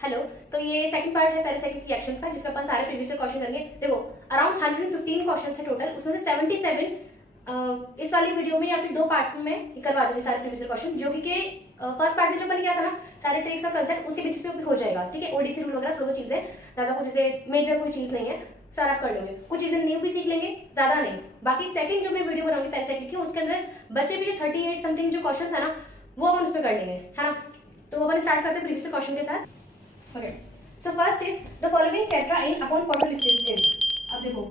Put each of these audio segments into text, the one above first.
Hello, तो ये second part है पैरासाइक्लिक रिएक्शंस का, जिसमें अपन सारे प्रीवियस क्वेश्चन करेंगे। देखो अराउंड 115 क्वेश्चंस है टोटल, उसमें से 77 इस वाली वीडियो में या फिर 2 पार्ट्स में मैं करवा दूंगी सारे प्रीवियस क्वेश्चन, जो कि फर्स्ट पार्ट में जो अपन किया था ना सारे ट्रिक्स और कंसेप्ट, उसके बेसिस पे हो जाएगा। ठीक है, ओडीसी रूल वगैरह थोड़ी चीजें, ज्यादा कुछ जैसे मेजर कोई चीज नहीं है, सारा आप कर लोगे। कुछ चीजें न्यू भी सीख लेंगे, ज्यादा नहीं। बाकी सेकंड जो मैं वीडियो बनाऊंगी पैरासाइक्लिक की, उसके अंदर बचे भी जो 38 समथिंग जो क्वेश्चन है ना, वो अपन उस पर कर लेंगे, है ना। तो अपन स्टार्ट करते हैं प्रीवियस क्वेश्चन के साथ। Okay, so first is the following tetra in upon quarter distance is. अब देखो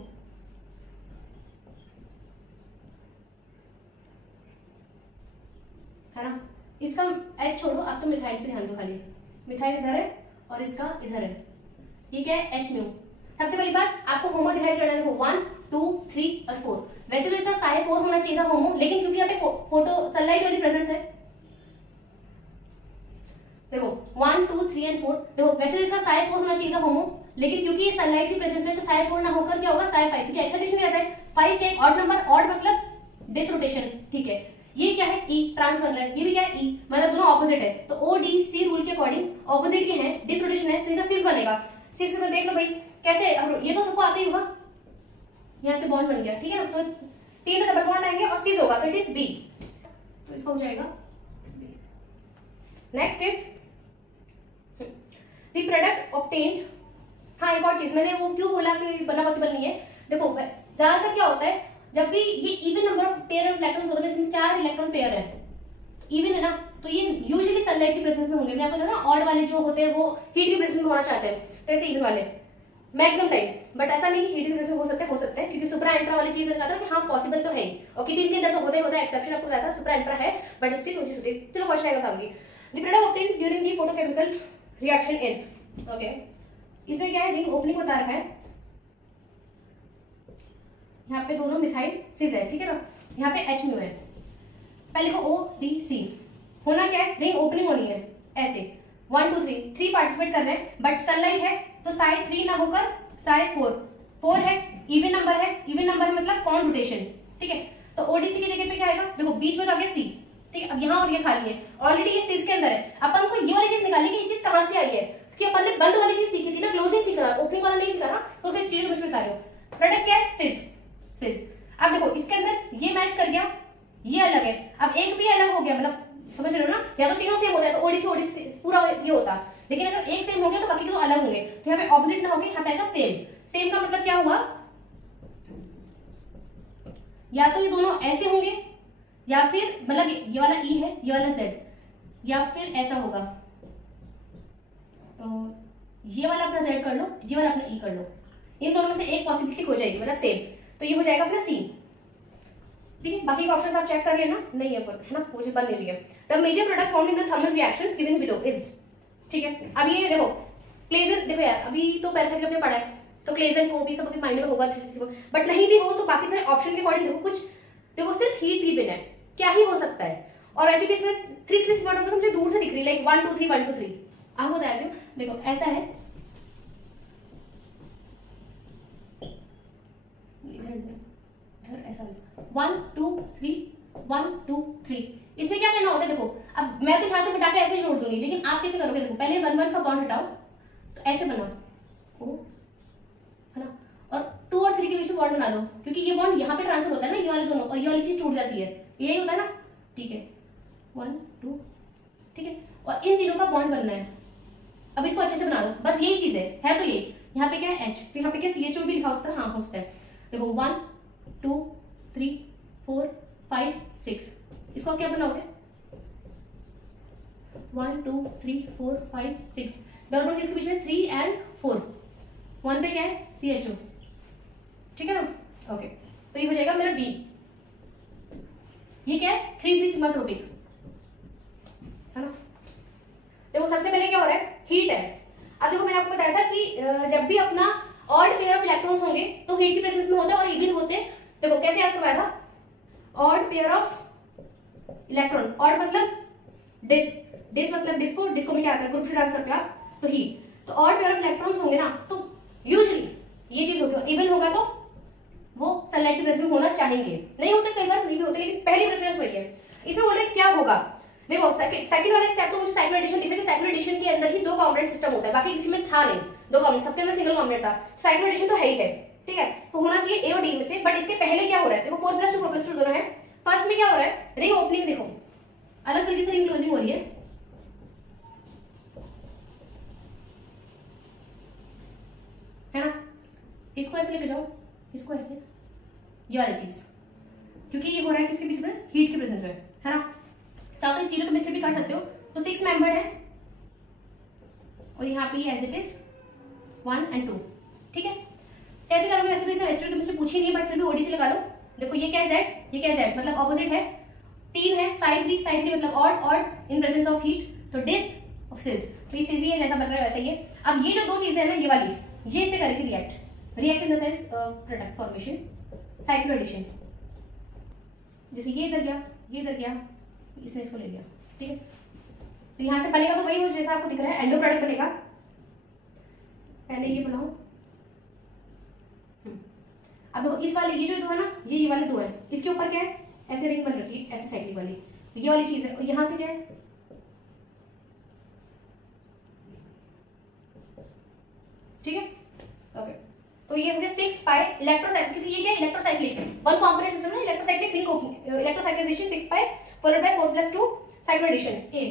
है ना, इसका एच छोड़ो, आप तो मिथाइल पे ध्यान दो खाली। मिथाइल इधर है और इसका इधर है, ये क्या है, एच म्यू। सबसे पहली बात आपको होमो डिसाइड करना है। देखो 1 2 3 और 4, वैसे तो इसका साइ 4 होना चाहिए था होमो, लेकिन क्योंकि यहाँ पे फोटो सनलाइट वाली प्रेजेंस है, देखो 1 2 3 एंड 4, देखो वैसे तो इसका साइ 4 होना चाहिए था होमो, लेकिन क्योंकि ये सनलाइट की प्रेजेंस में, तो साइ 4 ना होकर क्या होगा, साइ 5, क्योंकि एक्साइटेशन में आता है 5 के ऑड नंबर, ऑड मतलब डिसरोटेशन। ठीक है, ये क्या है, ई ट्रांस बन रहा है, ये भी क्या है, ई मतलब दोनों ऑपोजिट है, तो ओ डी सी रूल के अकॉर्डिंग ऑपोजिट के हैं, डिसरोटेशन है, तो इनका सिस बनेगा। सिस में देख लो भाई कैसे, अब ये तो सबको आता ही होगा, यहाँ से बॉन्ड बन गया, ठीक है ना, तो 3 डबल बॉन्ड आएंगे और सिस होगा, तो इट इज बी, तो इसका हो जाएगा। Next is the product obtained. हाँ, एक और चीज, मैंने वो क्यों बोला कि बनना पॉसिबल नहीं है। देखो ज्यादातर क्या होता है, जब भी ये even number of pair of electrons होते हैं, इसमें 4 इलेक्ट्रॉन पेयर है, इवन है ना, तो ये यूजुअली सनलाइट की प्रेजेंस में होंगे। मैंने आपको बताया ना, ऑड वाले जो होते हैं वो हीट की प्रेजेंस में होना चाहते हैं, तो ऐसे इवन वाले मैक्सिमम टाइम, बट ऐसा नहीं कि हीट की प्रेजेंस में हो सकते हैं, क्योंकि सुपरा एंट्रा वाली चीज बताता है कि हाँ पॉसिबल तो है ही, और किटिन के अंदर तो होता है एक्सेप्शन आपको बताया था, सुपरा एंट्रा है बट स्टिल वो चीज होती है। चलो क्वेश्चन आएगा बताऊंगी। The product obtained during the photochemical reaction is, okay, इसमें क्या है, रिंग ओपनिंग बता रखा है, यहाँ पे दोनों मिथाइल सिस है, ठीक है ना, यहाँ पे एच म्यू है। पहले को ओ डी सी होना क्या है, रिंग ओपनिंग होनी है ऐसे 1 2 3 पार्टिसिपेट कर रहे हैं, बट सनलाइट है तो साइ 3 ना होकर साइ 4 है, इवन नंबर है, इवन नंबर मतलब कॉन रोटेशन, ठीक है। तो ओडीसी की जगह पे क्या आएगा, देखो बीच में तो आ गया सी, ठीक है, अब यहाँ और ये खाली है, ऑलरेडी ये सिस के अंदर है। अपन को ये वाली चीज निकालनी है, ये चीज कहां से आई है, क्योंकि अपन ने बंद वाली चीज सीखी थी ना, क्लोजिंग सीखा, ओपनिंग वाला नहीं सीखा ना, तो फिर स्टीरियो में बता रहे हो। प्रोडक्ट क्या है, सिस। अब देखो इसके अंदर ये मैच कर गया, ये अलग है, अब एक भी अलग हो गया, मतलब समझ रहे हो ना, या तो तीनों सेम हो जाए तो ओडीसी पूरा ये होता, लेकिन अगर एक सेम हो गया तो बाकी के दो अलग होंगे, तो यहाँ पे ऑपोजिट ना होंगे, यहाँ पे आएगा सेम। सेम का मतलब क्या हुआ, या तो ये दोनों ऐसे होंगे, या फिर मतलब ये वाला ई है, ये वाला जेड, या फिर ऐसा होगा, तो ये वाला अपना जेड कर लो, ये वाला अपना ई कर लो, इन दोनों में से एक पॉसिबिलिटी हो जाएगी, मतलब सेम, तो ये हो जाएगा अपना सी। ठीक है, बाकी के ऑप्शंस आप चेक कर लेना, नहीं है ना, वो चीज बन नहीं रही है। The major product found in the thermal reactions given below is, ठीक है। अब ये देखो क्लेजन, देखो यार अभी तो पैरासाइक्लिक आपने पढ़ा है, तो क्लेजन को भी सबके माइंड में होगा, बट नहीं भी हो तो बाकी सारे ऑप्शन के अकॉर्डिंग देखो, कुछ देखो सिर्फ हीट गिवन है, क्या ही हो सकता है। और ऐसे भी इसमें 3 3 स्पॉट मुझे दूर से दिख रही है, लाइक 1 2 3 1 2 3, आपको बता देती हूँ। देखो ऐसा है, ऐसा 1 2 3 1 2 3, इसमें क्या करना होता है, देखो अब मैं तो यहाँ से हटा के ऐसे जोड़ दूंगी, लेकिन आप कैसे करोगे, देखो पहले 1 1 का बॉन्ड हटाओ, तो ऐसे बनाओ, ओ है ना, और 2 और 3 के बीच में बॉन्ड बना दो, क्योंकि ये बॉन्ड यहाँ पे ट्रांसफर होता है ना, ये वाले दोनों, और ये वाली चीज टूट जाती है, यही होता है ना, ठीक है 1 2, ठीक है, और इन तीनों का बॉन्ड बनना है। अब इसको अच्छे से बना दो, बस यही चीज है तो ये यहाँ पे क्या है एच, तो यहाँ पे क्या CHO भी लिखा हो सकता है, हाँ हो सकता है। देखो 1 2 3 4 5 6, इसको क्या बनाओगे, 1 2 3 4 5 6, डबल बॉन्ड इसके बीच में 3 एंड 4, 1 पे क्या है CHO, ठीक है ना, ओके, तो ये हो जाएगा मेरा बी। ये क्या है 3 3 सिग्मा ट्रोपिक, है ना। देखो सबसे पहले क्या हो रहा है, हीट है। अब देखो मैंने आपको बताया था कि जब भी अपना ऑड पेयर ऑफ इलेक्ट्रॉन्स होंगे तो हीट की प्रेजेंस में होता है, और इवन होते हैं, देखो कैसे याद करवाया था, odd pair of electron, odd मतलब डिस मतलब डिस्को, डिस्को में क्या आता है, ग्रुप से ट्रांसफर का, तो हीट, तो ऑड पेयर ऑफ इलेक्ट्रॉन्स होंगे ना, तो यूजुअली ये चीज होगी, और इवन होगा तो वो सनलाइट की प्रेजेंस में होना चाहेंगे, नहीं होते कई बार, नहीं भी होते, लेकिन पहली प्रेफरेंस वही है। इसमें बोल रहे क्या होगा, देखो सेकंड वाला स्टेप तो मुझे साइक्लो एडिशन दिख रहा है, साइक्लो एडिशन के अंदर ही 2 कॉम्पोनेंट सिस्टम होता है, बाकी किसी में था नहीं 2 कॉम्पोनेंट, सबके अंदर सिंगल कॉम्पोनेंट था। साइक्लो एडिशन तो है ही है, ठीक है, तो होना चाहिए ए और डी में से। बट इसके पहले क्या हो रहा है, देखो 4+2 4+2 दोनों है। फर्स्ट में क्या हो रहा है, रिंग ओपनिंग, देखो अलग तरीके से रिंग क्लोजिंग हो रही है ना। इसको ऐसे लेके जाओ, इसको ऐसे, ये वाली चीज, क्योंकि ये हो रहा है किसके बीच में, हीट के प्रेजेंस में, है ना। चाहो तो इस चीज को मिस्टेक भी कर सकते हो। तो 6 मेंबर्ड है और यहाँ पे एज इट इज 1 और 2, ठीक है। कैसे करोगे, वैसे तो इसे हिस्ट्री केमिस्ट्री पूछी नहीं है, बट फिर भी ओडीसी लगा लो। देखो ये क्या है Z, ये क्या है Z, मतलब ऑपोजिट है। 3 है साई 3 मतलब odd in presence of heat, तो डिस ऑफ सिस, तो ये सिस है जैसा बन रहा है वैसा ही है। अब ये जो 2 चीजें है ना, ये वाली, ये इससे करके react in the sense product formation, cyclo addition. जैसे ये इधर गया, ये इधर गया, इसने इसको ले लिया, ठीक है। तो यहां से बनेगा तो वही हो जैसा आपको दिख रहा है, एंडो प्रोडक्ट बनेगा। पहले ये बनाओ, अब देखो इस वाले ये जो 2 है ना, ये वाले 2 है, इसके ऊपर क्या है, ऐसे रिंग बन रखी है, ऐसे साइक्लिक वाली, तो ये वाली चीज है। और यहां से क्या है, ठीक है, ओके। तो ये हो गया 6 पाई इलेक्ट्रोसाइक्लिक, क्योंकि ये क्या है, इलेक्ट्रोसाइक्लिक 1 कंपोनेंट सिस्टम है, electrocyclic ring opening, electrocyclization 6 pi followed by 4+2 cycloaddition A,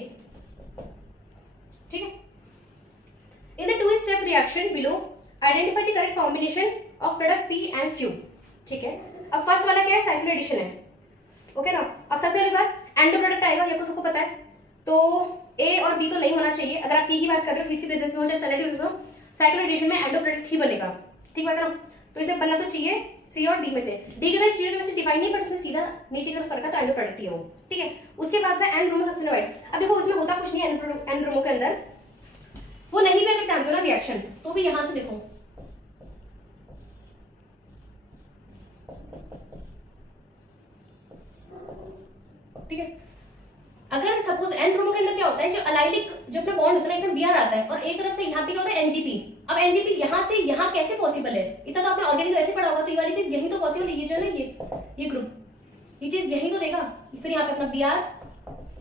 ठीक है। In the 2 step reaction below identify the correct combination of product P and Q, ठीक है। अब फर्स्ट वाला क्या है, साइक्लो एडिशन है, ओके ना। अब सबसे पहली बात एंडो प्रोडक्ट आएगा, ये सबको पता है, तो A और B तो नहीं होना चाहिए। अगर आप P की बात कर रहे हो, हीट की प्रेजेंस में हो चाहे सेलेक्टिव हो, साइक्लो एडिशन में एंडो प्रोडक्ट ही बनेगा, ठीक बात है ना। तो इसे बनना तो चाहिए C और D में से। D के अंदर C में से डिफाइन नहीं, बट उसमें सीधा नीचे की तरफ करका तो एंडो प्रोडक्ट ही हो, ठीक है। उसके बाद है एंड ब्रोमो सक्सिनोइड। अब देखो उसमें होता कुछ नहीं है एंड ब्रोमो के अंदर, वो नहीं भी अगर जानते हो ना रिएक्शन, तो भी यहां से देखो, ठीक है। अगर सपोज एन ब्रोमो के अंदर क्या होता है, जो अलाइलिक जो अपना बॉन्ड होता है इसमें Br आता है, और एक तरफ से यहाँ पे क्या होता है Ngp। अब Ngp यहाँ से यहाँ कैसे पॉसिबल है, इतना तो आपने ऑर्गेनिक ऐसे पढ़ा होगा, तो ये वाली चीज यही तो पॉसिबल है। ये जो है ना, ये ग्रुप, ये चीज यही तो देगा। फिर यहाँ पे अपना Br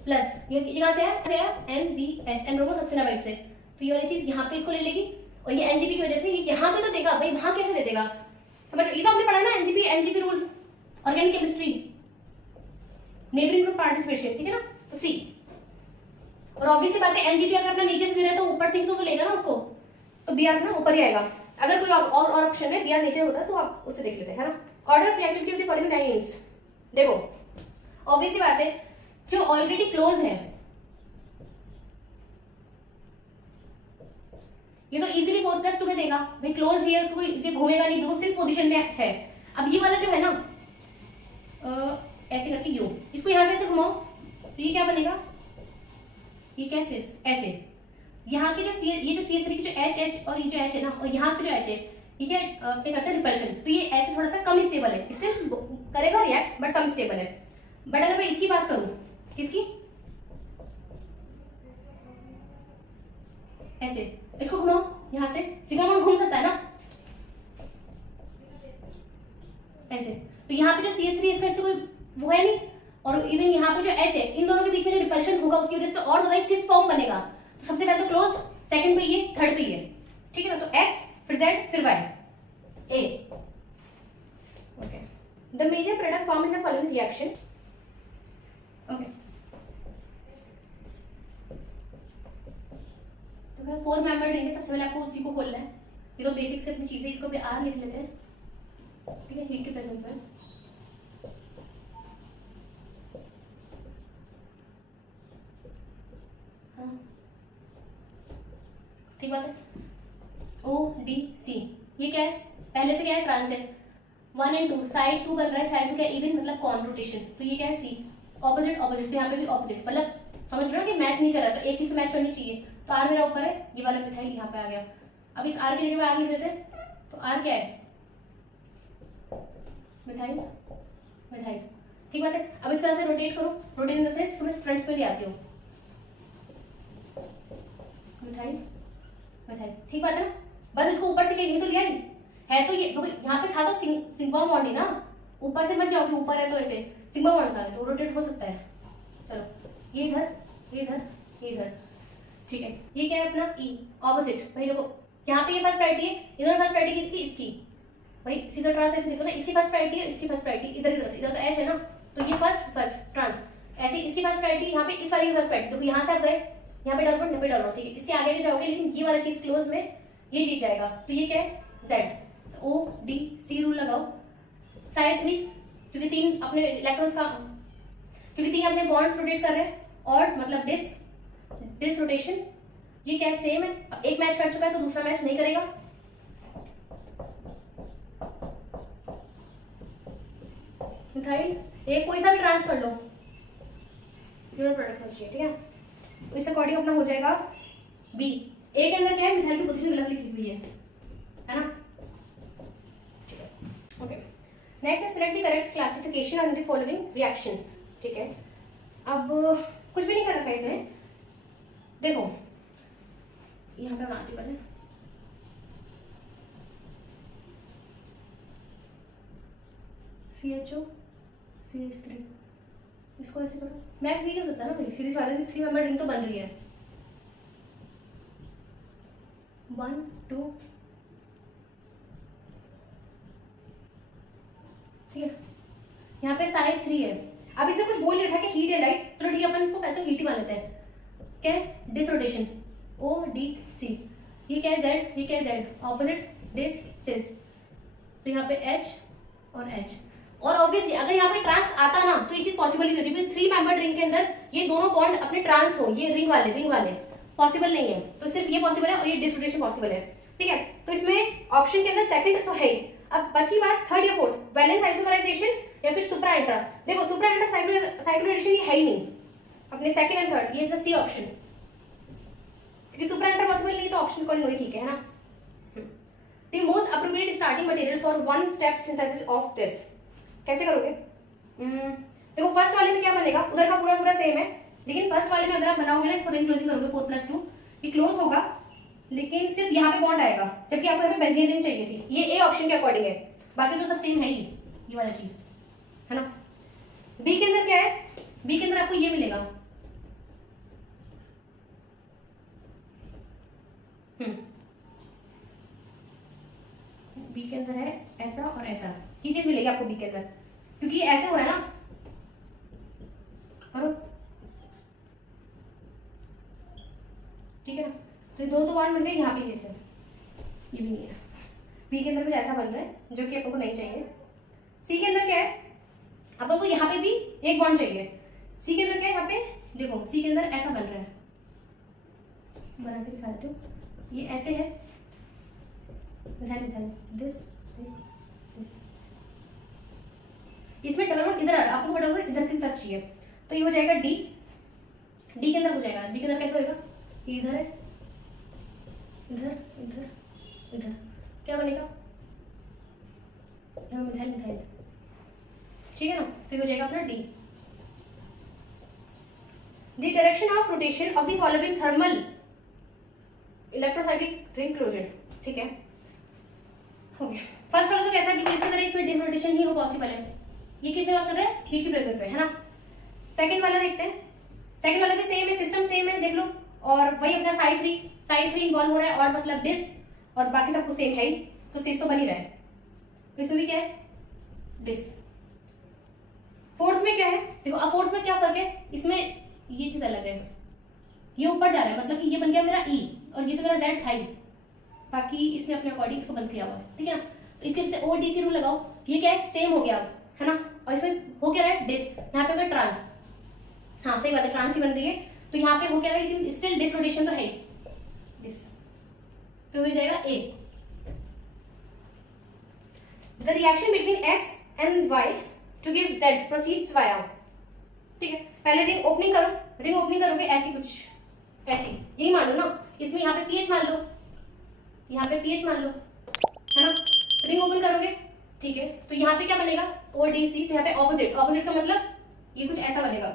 प्लस ये कहाँ से है, NBS एन ब्रोमो सक्सिनामाइड से, तो ये वाली चीज यहाँ पे इसको ले लेगी, और ये Ngp की वजह से ये यहाँ पे तो देगा भाई, वहां कैसे दे देगा, समझ। ये तो आपने पढ़ा ना Ngp rule, organic chemistry, neighbouring group participation, ठीक है ना। तो C, और ऑब्वियस बात है Ngp अगर अपना नीचे से दे रहा है तो ऊपर से ही तो लेगा ना उसको, तो Br अपना ऊपर ही आएगा। अगर कोई और ऑप्शन है Br नीचे होता है तो आप उससे देख लेते हैं, है ना। Order of reactivity of the following dance, देखो ऑब्वियस बात है जो ऑलरेडी क्लोज है ये तो इजीली 4+2 में देगा भाई, क्लोज है उसको इजीली घूमेगा नहीं, बिल्कुल इस पोजीशन में है। अब ये वाला जो है ना ऐसे करके यू, इसको यहां से घुमाओ तो ये क्या बनेगा, ये कैसे ऐसे, यहाँ की जो ये जो CH3 की जो H और ये जो H है ना, और यहाँ पे जो H है ये क्या करता है, रिपल्शन। तो ये ऐसे थोड़ा सा कम स्टेबल है, स्टिल करेगा रिएक्ट बट कम स्टेबल है। बट अगर मैं इसकी बात करूं, किसकी, ऐसे इसको घुमाओ, यहाँ से सिग्मा बॉन्ड घूम सकता है ना ऐसे, तो यहाँ पे जो CH3 इसका इससे कोई वो है नहीं, और इवन यहाँ पे जो H है, इन दोनों के बीच में जो रिपल्शन होगा उसकी वजह से और ज्यादा सिस फॉर्म बनेगा। तो सबसे पहले तो क्लोज, सेकंड पे ये, थर्ड पे ये, ठीक है ना। तो X फिर Z फिर Y, A, okay. The major product form in the following reaction, okay. तो 4 मेंबर रिंग है, सबसे पहले आपको उसी को खोलना है। ये तो बेसिक से अपनी चीजें, इसको भी R लिख लेते हैं, ठीक है, हीट के प्रेजेंस में। ठीक बात है। ODC ये क्या है, पहले से क्या है, ट्रांस है, 1 और 2 साइड 2 बन रहा है, साइड 2 क्या इवन मतलब कॉन रोटेशन, तो ये क्या है C, ऑपोजिट ऑपोजिट, तो यहाँ पे भी ऑपोजिट, मतलब समझ रहे हो कि मैच नहीं कर रहा, तो एक चीज से मैच करनी चाहिए। तो R मेरा ऊपर है, ये वाला मिथाइल यहाँ पे आ गया। अब इस R की जगह R लिख देते हैं, तो R क्या है, मिथाइल मिथाइल, ठीक बात है। अब इस तरह से रोटेट करो, रोटेट इन द सेंस मैं फ्रंट पे ले आती हूँ, मिथाइल मिथाइल, ठीक बात है ना। बस इसको ऊपर से कहीं तो लिया नहीं है, तो ये यहाँ पे था तो सिग्मा बॉन्ड ही ना, ऊपर से मत जाओ कि ऊपर है तो ऐसे सिग्मा बॉन्ड था, तो रोटेट हो सकता है। चलो ये इधर इधर इधर, ठीक है। ये क्या है अपना ई, ऑपोजिट। भाई देखो यहाँ पे ये फर्स्ट प्रायोरिटी है, इधर फर्स्ट प्रायोरिटी किसकी, इसकी। भाई सीजर ट्रांस ऐसे देखो ना, इसकी फर्स्ट प्रायोरिटी है, इसकी फर्स्ट प्रायोरिटी इधर इधर तो एच है ना, तो ये फर्स्ट ट्रांस। ऐसे इसकी फर्स्ट प्रायोरिटी यहाँ पे, इस वाली की फर्स्ट प्रायोरिटी। देखो यहाँ से आप गए, यहाँ पे डालो, यहाँ पे डालो, ठीक है। इसके आगे भी जाओगे लेकिन ये वाला चीज क्लोज में ये जीत जाएगा। तो ये क्या है, Z. O D C rule लगाओ, साइड 3, क्योंकि 3 अपने इलेक्ट्रॉन्स का, क्योंकि 3 अपने बॉन्ड्स रोटेट कर रहे हैं, और मतलब डिस रोटेशन। ये क्या है, सेम है। अब एक मैच कर चुका है तो दूसरा मैच नहीं करेगा। मिथाइल एक कोई सा भी ट्रांस कर लो, यूनिट प्रोडक्ट होना चाहिए, ठीक है। तो इस अकॉर्डिंग अपना हो जाएगा बी। ए के अंदर क्या है, मिथाइल की पोजीशन गलत लिखी हुई है ना। Okay, next select the correct classification on the following reaction, ठीक है। अब कुछ भी नहीं कर रखा है इसने, देखो यहाँ पे बनाती पहले, CHO CH3, इसको ऐसे करो। मैक्स ये हो सकता है ना भाई, सीरीज वाले की 3 मेंबर रिंग तो बन रही है, 1 2, ठीक है। यहाँ पे साइड 3 है। अब इसने कुछ बोल रखा है कि हीट है, राइट। चलो ठीक है, अपन इसको पहले तो हीट ही मान लेते हैं। क्या है, डिसरोटेशन, O D C। ये क्या है, Z, ये क्या है, Z, ऑपोजिट डिस सिस। तो यहाँ पे H और H, और ऑब्वियसली अगर यहाँ पे ट्रांस आता ना तो ये चीज पॉसिबल ही नहीं होती। 3 मेंबर रिंग के अंदर ये दोनों बॉन्ड अपने ट्रांस हो, ये रिंग वाले पॉसिबल नहीं है। तो सिर्फ ये पॉसिबल है और ये डिसरोटेशन पॉसिबल है, ठीक है। तो इसमें ऑप्शन के अंदर सेकंड तो है ही। अब बची बात थर्ड या फोर्थ, वैलेंस आइसोमराइजेशन या फिर सुप्रा इंट्रा। देखो सुप्रा इंट्रा साइक्लोराइजेशन ये है ही नहीं अपने सेकंड एंड थर्ड, ये सी ऑप्शन, क्योंकि सुप्रा इंट्रा पॉसिबल नहीं तो ऑप्शन कॉलिंग वही ठीक है ना। The most appropriate starting material for 1 step synthesis of this, कैसे करोगे। देखो फर्स्ट वाले में क्या बनेगा, उधर का पूरा सेम है, लेकिन फर्स्ट वाले में अगर आप बनाओगे ना, इसको रिंग क्लोजिंग करोगे 4+2, ये क्लोज होगा, लेकिन सिर्फ यहाँ पे बॉन्ड आएगा, जबकि आपको यहाँ पे बेंजीन रिंग चाहिए थी। ये ए ऑप्शन के अकॉर्डिंग है, बाकी तो सब सेम है ही, ये वाला चीज है ना। बी के अंदर क्या है, बी के अंदर आपको ये मिलेगा, बी के अंदर है ऐसा और ऐसा, ये चीज मिलेगी आपको बी के अंदर, क्योंकि ये ऐसे हो रहा है ना। करो, ठीक है ना। तो दो बॉन्ड बन गए यहाँ पे, जैसे ये भी नहीं है। बी के अंदर कुछ ऐसा बन रहा है जो कि अपन को नहीं चाहिए। सी के अंदर क्या है, अपन को यहाँ पे भी एक बॉन्ड चाहिए। सी के अंदर क्या है, यहाँ पे देखो सी के अंदर ऐसा बन रहा है, बना के दिखाती हूँ। ये ऐसे है, दिस इसमें डबल बॉन्ड इधर आ रहा है, आपको डबल बॉन्ड इधर की तरफ चाहिए, तो ये हो जाएगा डी। डी के अंदर हो जाएगा, डी के अंदर कैसे होएगा, ये इधर है, इधर इधर इधर, क्या बनेगा, मिथाइल मिथाइल, ठीक है ना। तो ये हो जाएगा अपना D. The direction of rotation of the following thermal electrostatic ring closure, ठीक है, हो गया। फर्स्ट वाला तो कैसा भी किसकी तरह इसमें डिसरोटेशन ही हो पॉसिबल है, ये किसमें बात कर रहे हैं, हीट की प्रेजेंस में, है ना। सेकंड वाला देखते हैं, सेकंड वाला भी सेम है, सिस्टम सेम है, देख लो, और वही अपना साइड 3 इन्वॉल्व हो रहा है, और मतलब डिस, और बाकी सब कुछ सेम है ही, तो सिस तो बन ही रहा है। तो इसमें भी क्या है, डिस। फोर्थ में क्या है, देखो अब फोर्थ में क्या फर्क है, इसमें ये चीज अलग है, ये ऊपर जा रहा है, मतलब कि ये बन गया मेरा ई, और ये तो मेरा जेड था ही, बाकी इसने अपने अकॉर्डिंग इसको बंद किया हुआ है, ठीक है ना। तो इसके ओ डी सी रूल लगाओ, ये क्या है, सेम हो गया अब, है ना। और इसमें हो क्या रहा है, डिस, यहाँ पे अगर ट्रांस, हाँ सही बात है, ट्रांस ही बन रही है, तो यहाँ पे हो क्या रहा है, लेकिन स्टिल डिसरोटेशन तो है डिस, तो हो जाएगा A. The reaction between X and Y to give Z proceeds via, ठीक है। पहले रिंग ओपनिंग करो, रिंग ओपनिंग करोगे ऐसी कुछ, ऐसी, यही मान लो ना। इसमें यहाँ पे पीएच मान लो, यहाँ पे पीएच मान लो, है ना। रिंग ओपन करोगे, ठीक है, तो यहाँ पे क्या बनेगा, ओ डी सी, तो यहाँ पे ऑपोजिट, ऑपोजिट का मतलब ये कुछ ऐसा बनेगा,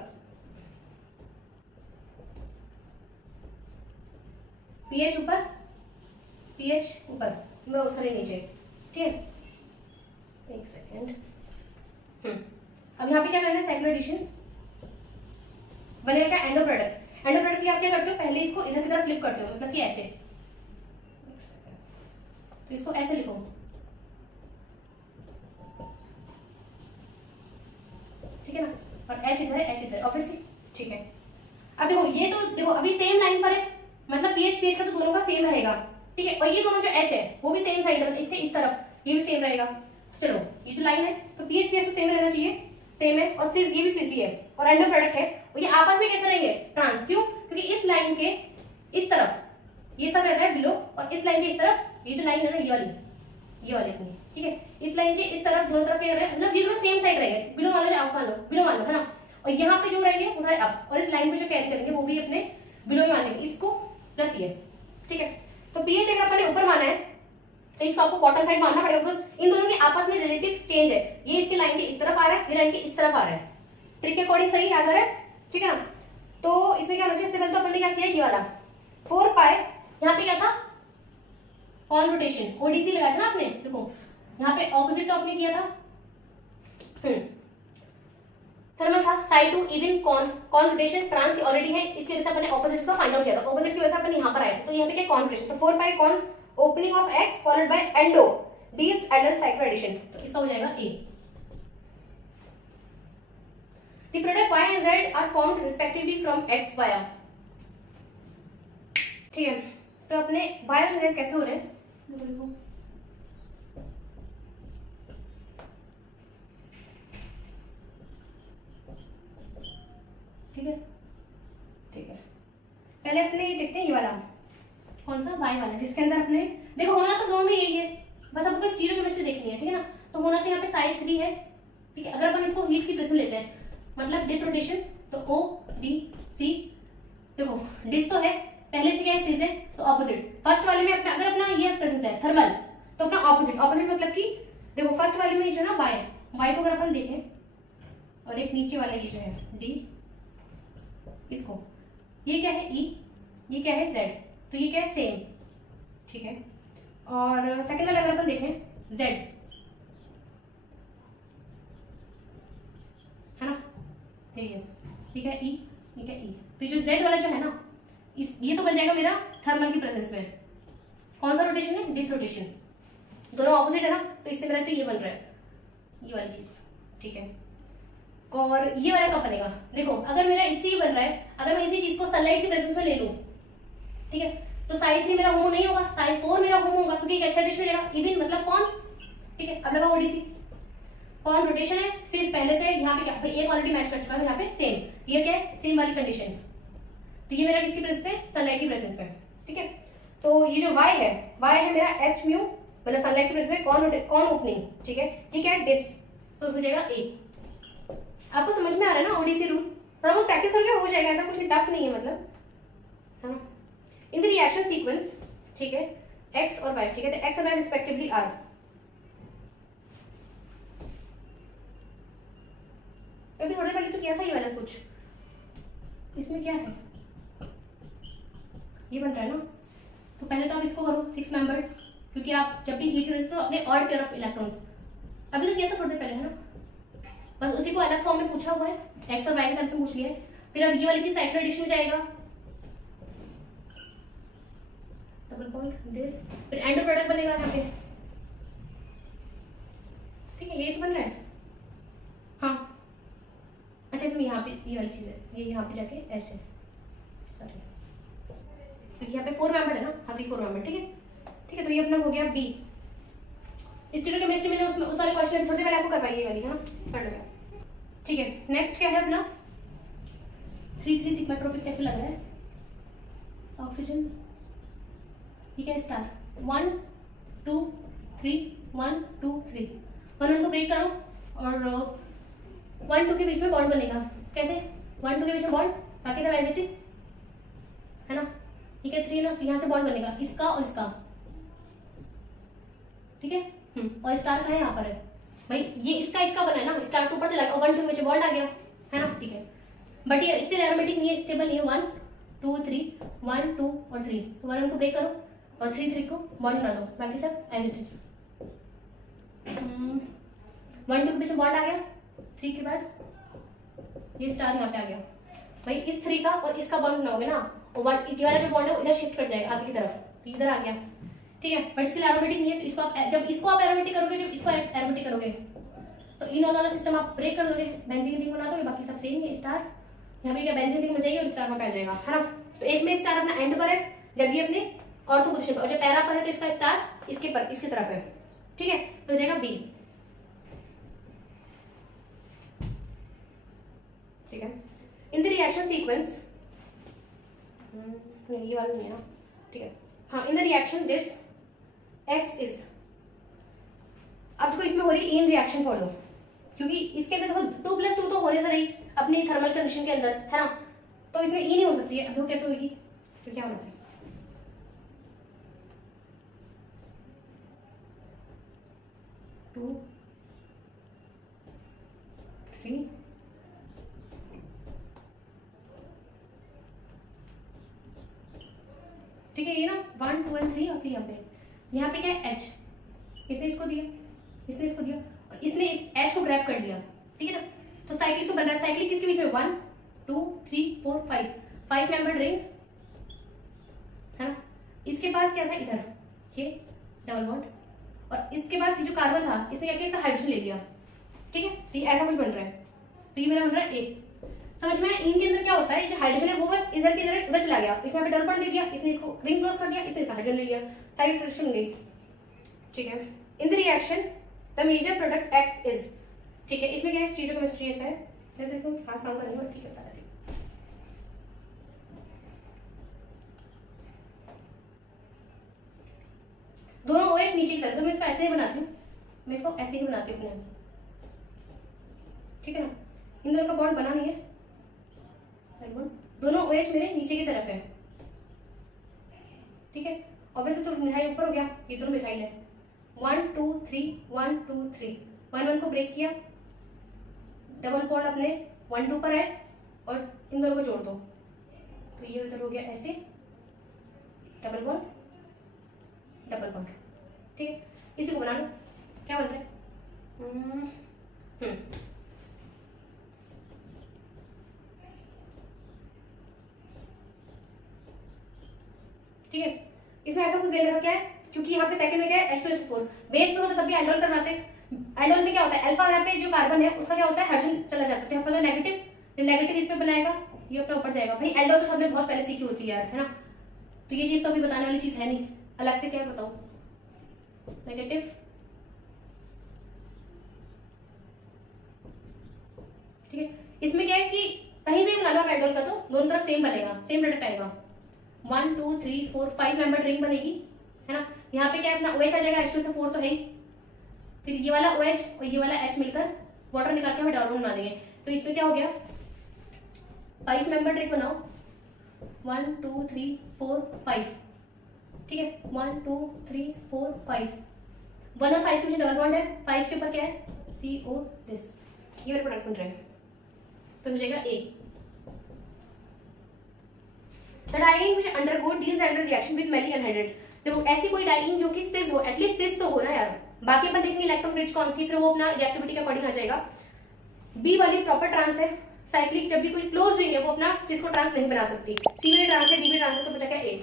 पीएच ऊपर, पीएच ऊपर, सॉरी नीचे, ठीक है। एक सेकेंड, अब यहाँ पे क्या करना है, साइक्लो एडिशन बनेगा क्या, एंडो प्रोडक्ट। एंडो प्रोडक्ट के लिए आप क्या करते हो, पहले इसको इधर की तरफ फ्लिप करते हो, मतलब कि ऐसे, तो इसको ऐसे लिखो, ठीक है ना, और एच इधर है, एच इधर, ऑब्वियसली, ठीक है। अब देखो ये तो देखो अभी सेम लाइन पर है, मतलब पीएच का तो दोनों का सेम रहेगा, ठीक है, और ये दोनों जो एच है वो भी सेम साइड है, इसके इस तरफ ये भी सेम रहेगा। चलो ये जो लाइन है तो पीएच तो सेम रहना चाहिए, सेम है, और सिस ये भी सिस ही है, और एंडो प्रोडक्ट है, और ये आपस में कैसे रहेंगे, ट्रांस, क्यों, क्योंकि इस लाइन के इस तरफ ये सब रहता है बिलो, और इस लाइन के इस तरफ ये जो लाइन है ना ये वाली अपनी, ठीक है, इस लाइन के इस तरफ दोनों तरफ ये मतलब ये दोनों सेम साइड रहेंगे, बिलो मान लो आप मान लो, बिलो मान लो, है ना, और यहाँ पे जो रहेंगे वो सारे अप, और इस लाइन पे जो कैरी करेंगे वो भी अपने बिलो ही मान लेंगे, इसको प्लस ये, ठीक है। तो पीएच अगर अपन ने ऊपर माना है तो इसको आपको बॉटम साइड मानना पड़ेगा, बिकॉज इन दोनों के आपस में रिलेटिव चेंज है, ये इसके लाइन के इस तरफ आ रहा है, ये लाइन के इस तरफ आ रहा है, ट्रिक के अकॉर्डिंग सही याद आ रहा है, ठीक है ना। तो इसमें क्या होना चाहिए, सबसे पहले तो अपन ने क्या किया, ये वाला 4 पाई, यहाँ पे क्या था, कॉन रोटेशन, ओडीसी लगाया था ना आपने, देखो यहाँ पे ऑपोजिट तो आपने किया था, थर्मल था, side to even conrotation, trans already है, इसकी वजह से अपने ऑपोजिट को फाइंड आउट किया था, ऑपोजिट की वजह से अपन यहाँ पर आए थे, तो यहाँ पे क्या कॉन रोटेशन, तो 4 pi con opening of X followed by endo Diels एडल्ट साइक्लो एडिशन, तो इसका हो जाएगा ए। The product y and z are formed respectively from x via, ठीक है, तो अपने y और z कैसे हो रहे हैं, ठीक है, ठीक है, पहले अपने देखते हैं ये वाला कौन सा, y वाला, जिसके अंदर अपने देखो होना तो दोनों में यही है, बस आपको स्टीरियोकेमिस्ट्री देखनी है, ठीक है ना, तो होना तो यहाँ पे साइड 3 है, ठीक है, अगर अपन इसको हीट की प्रिज्म लेते हैं, मतलब डिस रोटेशन, तो ओ डी सी, देखो डिस तो है, पहले से क्या है, सिस है, तो ऑपोजिट, फर्स्ट वाले में अपना अगर अपना ये प्रेजेंस है थर्मल, तो अपना ऑपोजिट, ऑपोजिट मतलब कि देखो फर्स्ट वाले में जो ना y को अगर अपन देखें, और एक नीचे वाला ये जो है डी, इसको ये क्या है ई, ये क्या है z, तो ये क्या है सेम, ठीक है, और सेकंड वाला अगर अपन देखें z, है ना, ठीक है ई, ठीक है ई, तो ये जो z वाला जो है ना, इस ये तो बन जाएगा मेरा थर्मल की प्रेजेंस में, कौन सा रोटेशन है, डिस रोटेशन, दोनों ऑपोजिट है ना, तो इससे मेरा तो ये बन रहा है, ये वाली चीज, ठीक है, और ये वाला कब बनेगा, देखो अगर मेरा इससे ही बन रहा है, अगर मैं इसी चीज को सनलाइट की प्रेजेंस में ले लूं, ठीक है, तो साइड 3 मेरा होमो नहीं होगा, साइड 4 मेरा होमो होगा, क्योंकि एक एक्साइटेशन हो जाएगा, इवन मतलब कौन, ठीक है, अब लगा ओडीसी, कौन रोटेशन है, सिस पहले से यहाँ पे क्या भाई एक ऑलरेडी मैच कर चुका है, यहाँ पे सेम, ये क्या है, सेम वाली कंडीशन, तो ये मेरा किसकी प्रेजेंस में, सनलाइट की प्रेजेंस में, ठीक है, तो ये जो y है मेरा एच म्यू, मतलब सनलाइट की प्रेजेंस में कौन ओपनिंग, ठीक है, ठीक है, डिस, तो हो जाएगा ए। आपको समझ में आ रहा है ना ओडीसी रूल, थोड़ा बहुत प्रैक्टिस करके हो जाएगा, ऐसा कुछ टफ नहीं है, मतलब, है ना। इन द रिएक्शन सीक्वेंस, ठीक है, x और y, ठीक है, तो x और y रिस्पेक्टिवली आर, अभी थोड़ी पहले तो किया था ये वाला कुछ, इसमें क्या है, ये बन रहा है ना, तो पहले तो आप इसको करो 6 मेंबर, क्योंकि आप जब भी हीट करते हो तो अपने ऑड पेयर ऑफ इलेक्ट्रॉन्स, अभी तो किया था थोड़ी देर पहले, है ना, बस उसी को अलग फॉर्म में पूछा हुआ है, एक्स और वाई के टर्म से पूछ लिया है, फिर अब ये वाली चीज साइक्लो एडिशन में जाएगा, डबल बॉन्ड दिस, फिर एंडो प्रोडक्ट बनेगा यहाँ पे, ठीक है, ये तो बन रहा है, हाँ, अच्छा इसमें यहाँ पे ये वाली चीज है, ये यहाँ पे जाके ऐसे, सॉरी, तो यहाँ पे 4 मेंबर है ना, हाँ तो 4 मेंबर, ठीक है, ठीक है, तो ये अपना हो गया बी। स्टीरियोकेमिस्ट्री मैंने उसमें उस वाले क्वेश्चन थोड़ी देर आपको करवाई है वाली, है ना, कर लो, ठीक है। नेक्स्ट क्या है अपना 3 सिग्मेट्रोपिक टाइप लग रहा है, ऑक्सीजन, ठीक है, स्टार 1 2 3 1 2 3, 1 को ब्रेक करो और 1 2 के बीच में बॉन्ड बनेगा, कैसे 1 2 के बीच में बॉन्ड, बाकी सब एज इट इज, है ना, ठीक है, 3 ना, तो यहाँ से बॉन्ड बनेगा इसका और इसका, ठीक है, और स्टार का है यहाँ पर है भाई, ये इसका बना है ना, स्टार तो ऊपर चला गया और 1 2 के बीच बॉन्ड आ गया, है ना, ठीक है, बट ये स्टिल एरोमेटिक नहीं है, स्टेबल नहीं है, 1 2 3 1 2 और 3, तो 1 को ब्रेक करो और 3 3 को बॉन्ड बना दो, बाकी सब एज इट इज, 1 2 के बीच बॉन्ड आ गया, 3 के बाद ये स्टार यहाँ पे आ गया, भाई इस 3 का और इसका बॉन्ड बनाओगे ना, और ये वाला जो बॉन्ड है इधर शिफ्ट कर जाएगा आगे की तरफ, तो इधर आ गया, ठीक है, बट स्टिल एरोमेटिक नहीं है। तो इसको आप जब इसको आप एरोमेटिक करोगे, जब इसको एरोमेटिक करोगे तो इन वाला सिस्टम आप ब्रेक कर दोगे, बेंजीन रिंग बना दोगे, बाकी सब सेम है। स्टार यहाँ पे क्या बेंजीन रिंग बन जाएगी और स्टार वहां पे आ जाएगा, है ना। तो एक में स्टार अपना एंड पर है, जब ये अपने ऑर्थो पोजीशन पर, और जब पैरा पर है तो इसका स्टार इसके तरफ है, ठीक है, तो हो जाएगा बी, ठीक है। इन द रिएक्शन सीक्वेंस, ये वाला नहीं है ना, ठीक है, हाँ, इन the reaction this x is, अब देखो इसमें हो रही इन रिएक्शन फॉलो, क्योंकि इसके अंदर देखो 2+2 तो हो रही अपनी थर्मल कंडीशन के अंदर, है ना, तो इसमें ई नहीं हो सकती है। अब वो कैसे होगी, तो क्या होता है, टू थ्री, ठीक है, ये ना 1 2 और 3, और फिर यहाँ पे क्या है एच, इसने इसको दिया, इसने इसको दिया, और इसने इस एच को ग्रैब कर लिया, ठीक है ना। तो साइक्लिक तो बन रहा है, साइक्लिक किसके बीच में 1 2 3 4 5 मेंबर रिंग, है ना। इसके पास क्या था इधर, ये डबल बॉन्ड, और इसके पास ये जो कार्बन था इसने क्या किया, इसका हाइड्रोजन ले लिया, ठीक है, तो ये ऐसा कुछ बन रहा है, तो ये मेरा बन रहा है ए। समझ में, इनके अंदर क्या होता है, ये जो हाइड्रोजन है वो बस इधर के इधर उधर चला गया, इसने पे डबल बॉन्ड ले लिया, इसने इसको रिंग क्लोज कर दिया, इसने इसका हाइड्रोजन ले लिया, साइक्लिक रिएक्शन गई, ठीक है। In the reaction the major product X is, ठीक है, इसमें क्या है, स्टीरियोकेमिस्ट्री है, जैसे इसको खास काम करने में ठीक है, बता दी। दोनों OH नीचे की तरफ, तो मैं इसको ऐसे ही बनाती हूँ, मैं इसको ऐसे ही बनाती हूँ अपने, ठीक है ना। इन दोनों का बॉन्ड बना नहीं है, दोनों OH मेरे नीचे की तरफ है, ठीक है। और वैसे तो मिथाइल ऊपर हो गया, ये दोनों मिथाइल है, 1 2 3 1 2 3, 1 1 को ब्रेक किया, डबल बॉन्ड अपने 1 2 पर है, और इन दोनों को जोड़ दो, तो ये उधर हो गया ऐसे, डबल बॉन्ड, ठीक है। इसी को बना लो, क्या बन रहा है, ठीक है। इसमें ऐसा कुछ दे रखा है, क्योंकि यहाँ पे सेकंड में क्या है, H2SO4, बेस में होता तब भी एंडोल करवाते हैं। एंडोल में क्या होता है, अल्फा यहाँ पे जो कार्बन है उसका क्या होता है, हाइड्रोजन चला जाता है, तो यहाँ पर नेगेटिव, नेगेटिव इस पे बनाएगा, ये अपना ऊपर जाएगा। भाई एंडोल तो सबने बहुत पहले सीखी होती है यार, है ना, तो ये चीज तो अभी बताने वाली चीज है नहीं, अलग से क्या बताओ, नेगेटिव, ठीक है। इसमें क्या है कि कहीं से बना लो आप एंडोल का, तो दोनों तरफ सेम बनेगा, सेम प्रोडक्ट आएगा, 1 2 3 4 5 मेंबर रिंग बनेगी, है ना। यहाँ पे क्या है, अपना OH आ जाएगा, H2SO4 तो है ही, फिर ये वाला OH और ये वाला H मिलकर वाटर निकाल के हमें डबल बॉन्ड बना देंगे। तो इसमें क्या हो गया, 5 मेंबर रिंग बनाओ, 1 2 3 4 5, ठीक है, 1 2 3 4 5, 1 और 5 के बीच डबल बॉन्ड है, 5 के ऊपर क्या है, CO दिस, ये मेरा प्रोडक्ट बन रहा है, तो हो जाएगा A। The diene which undergo Diels-Alder reaction with many anhydride, देखो ऐसी कोई डाइइन जो कि सिस हो, एटलीस्ट सिस तो हो ना यार, बाकी अपन देखेंगे इलेक्ट्रॉन रिच कौन सी, फिर वो अपना रिएक्टिविटी के अकॉर्डिंग आ जाएगा। बी वाली प्रॉपर ट्रांस है, साइक्लिक जब भी कोई क्लोज रिंग है वो अपना सिस को ट्रांस नहीं बना सकती, सी वाली ट्रांस है, डी वाली ट्रांस है, तो बचा क्या ए,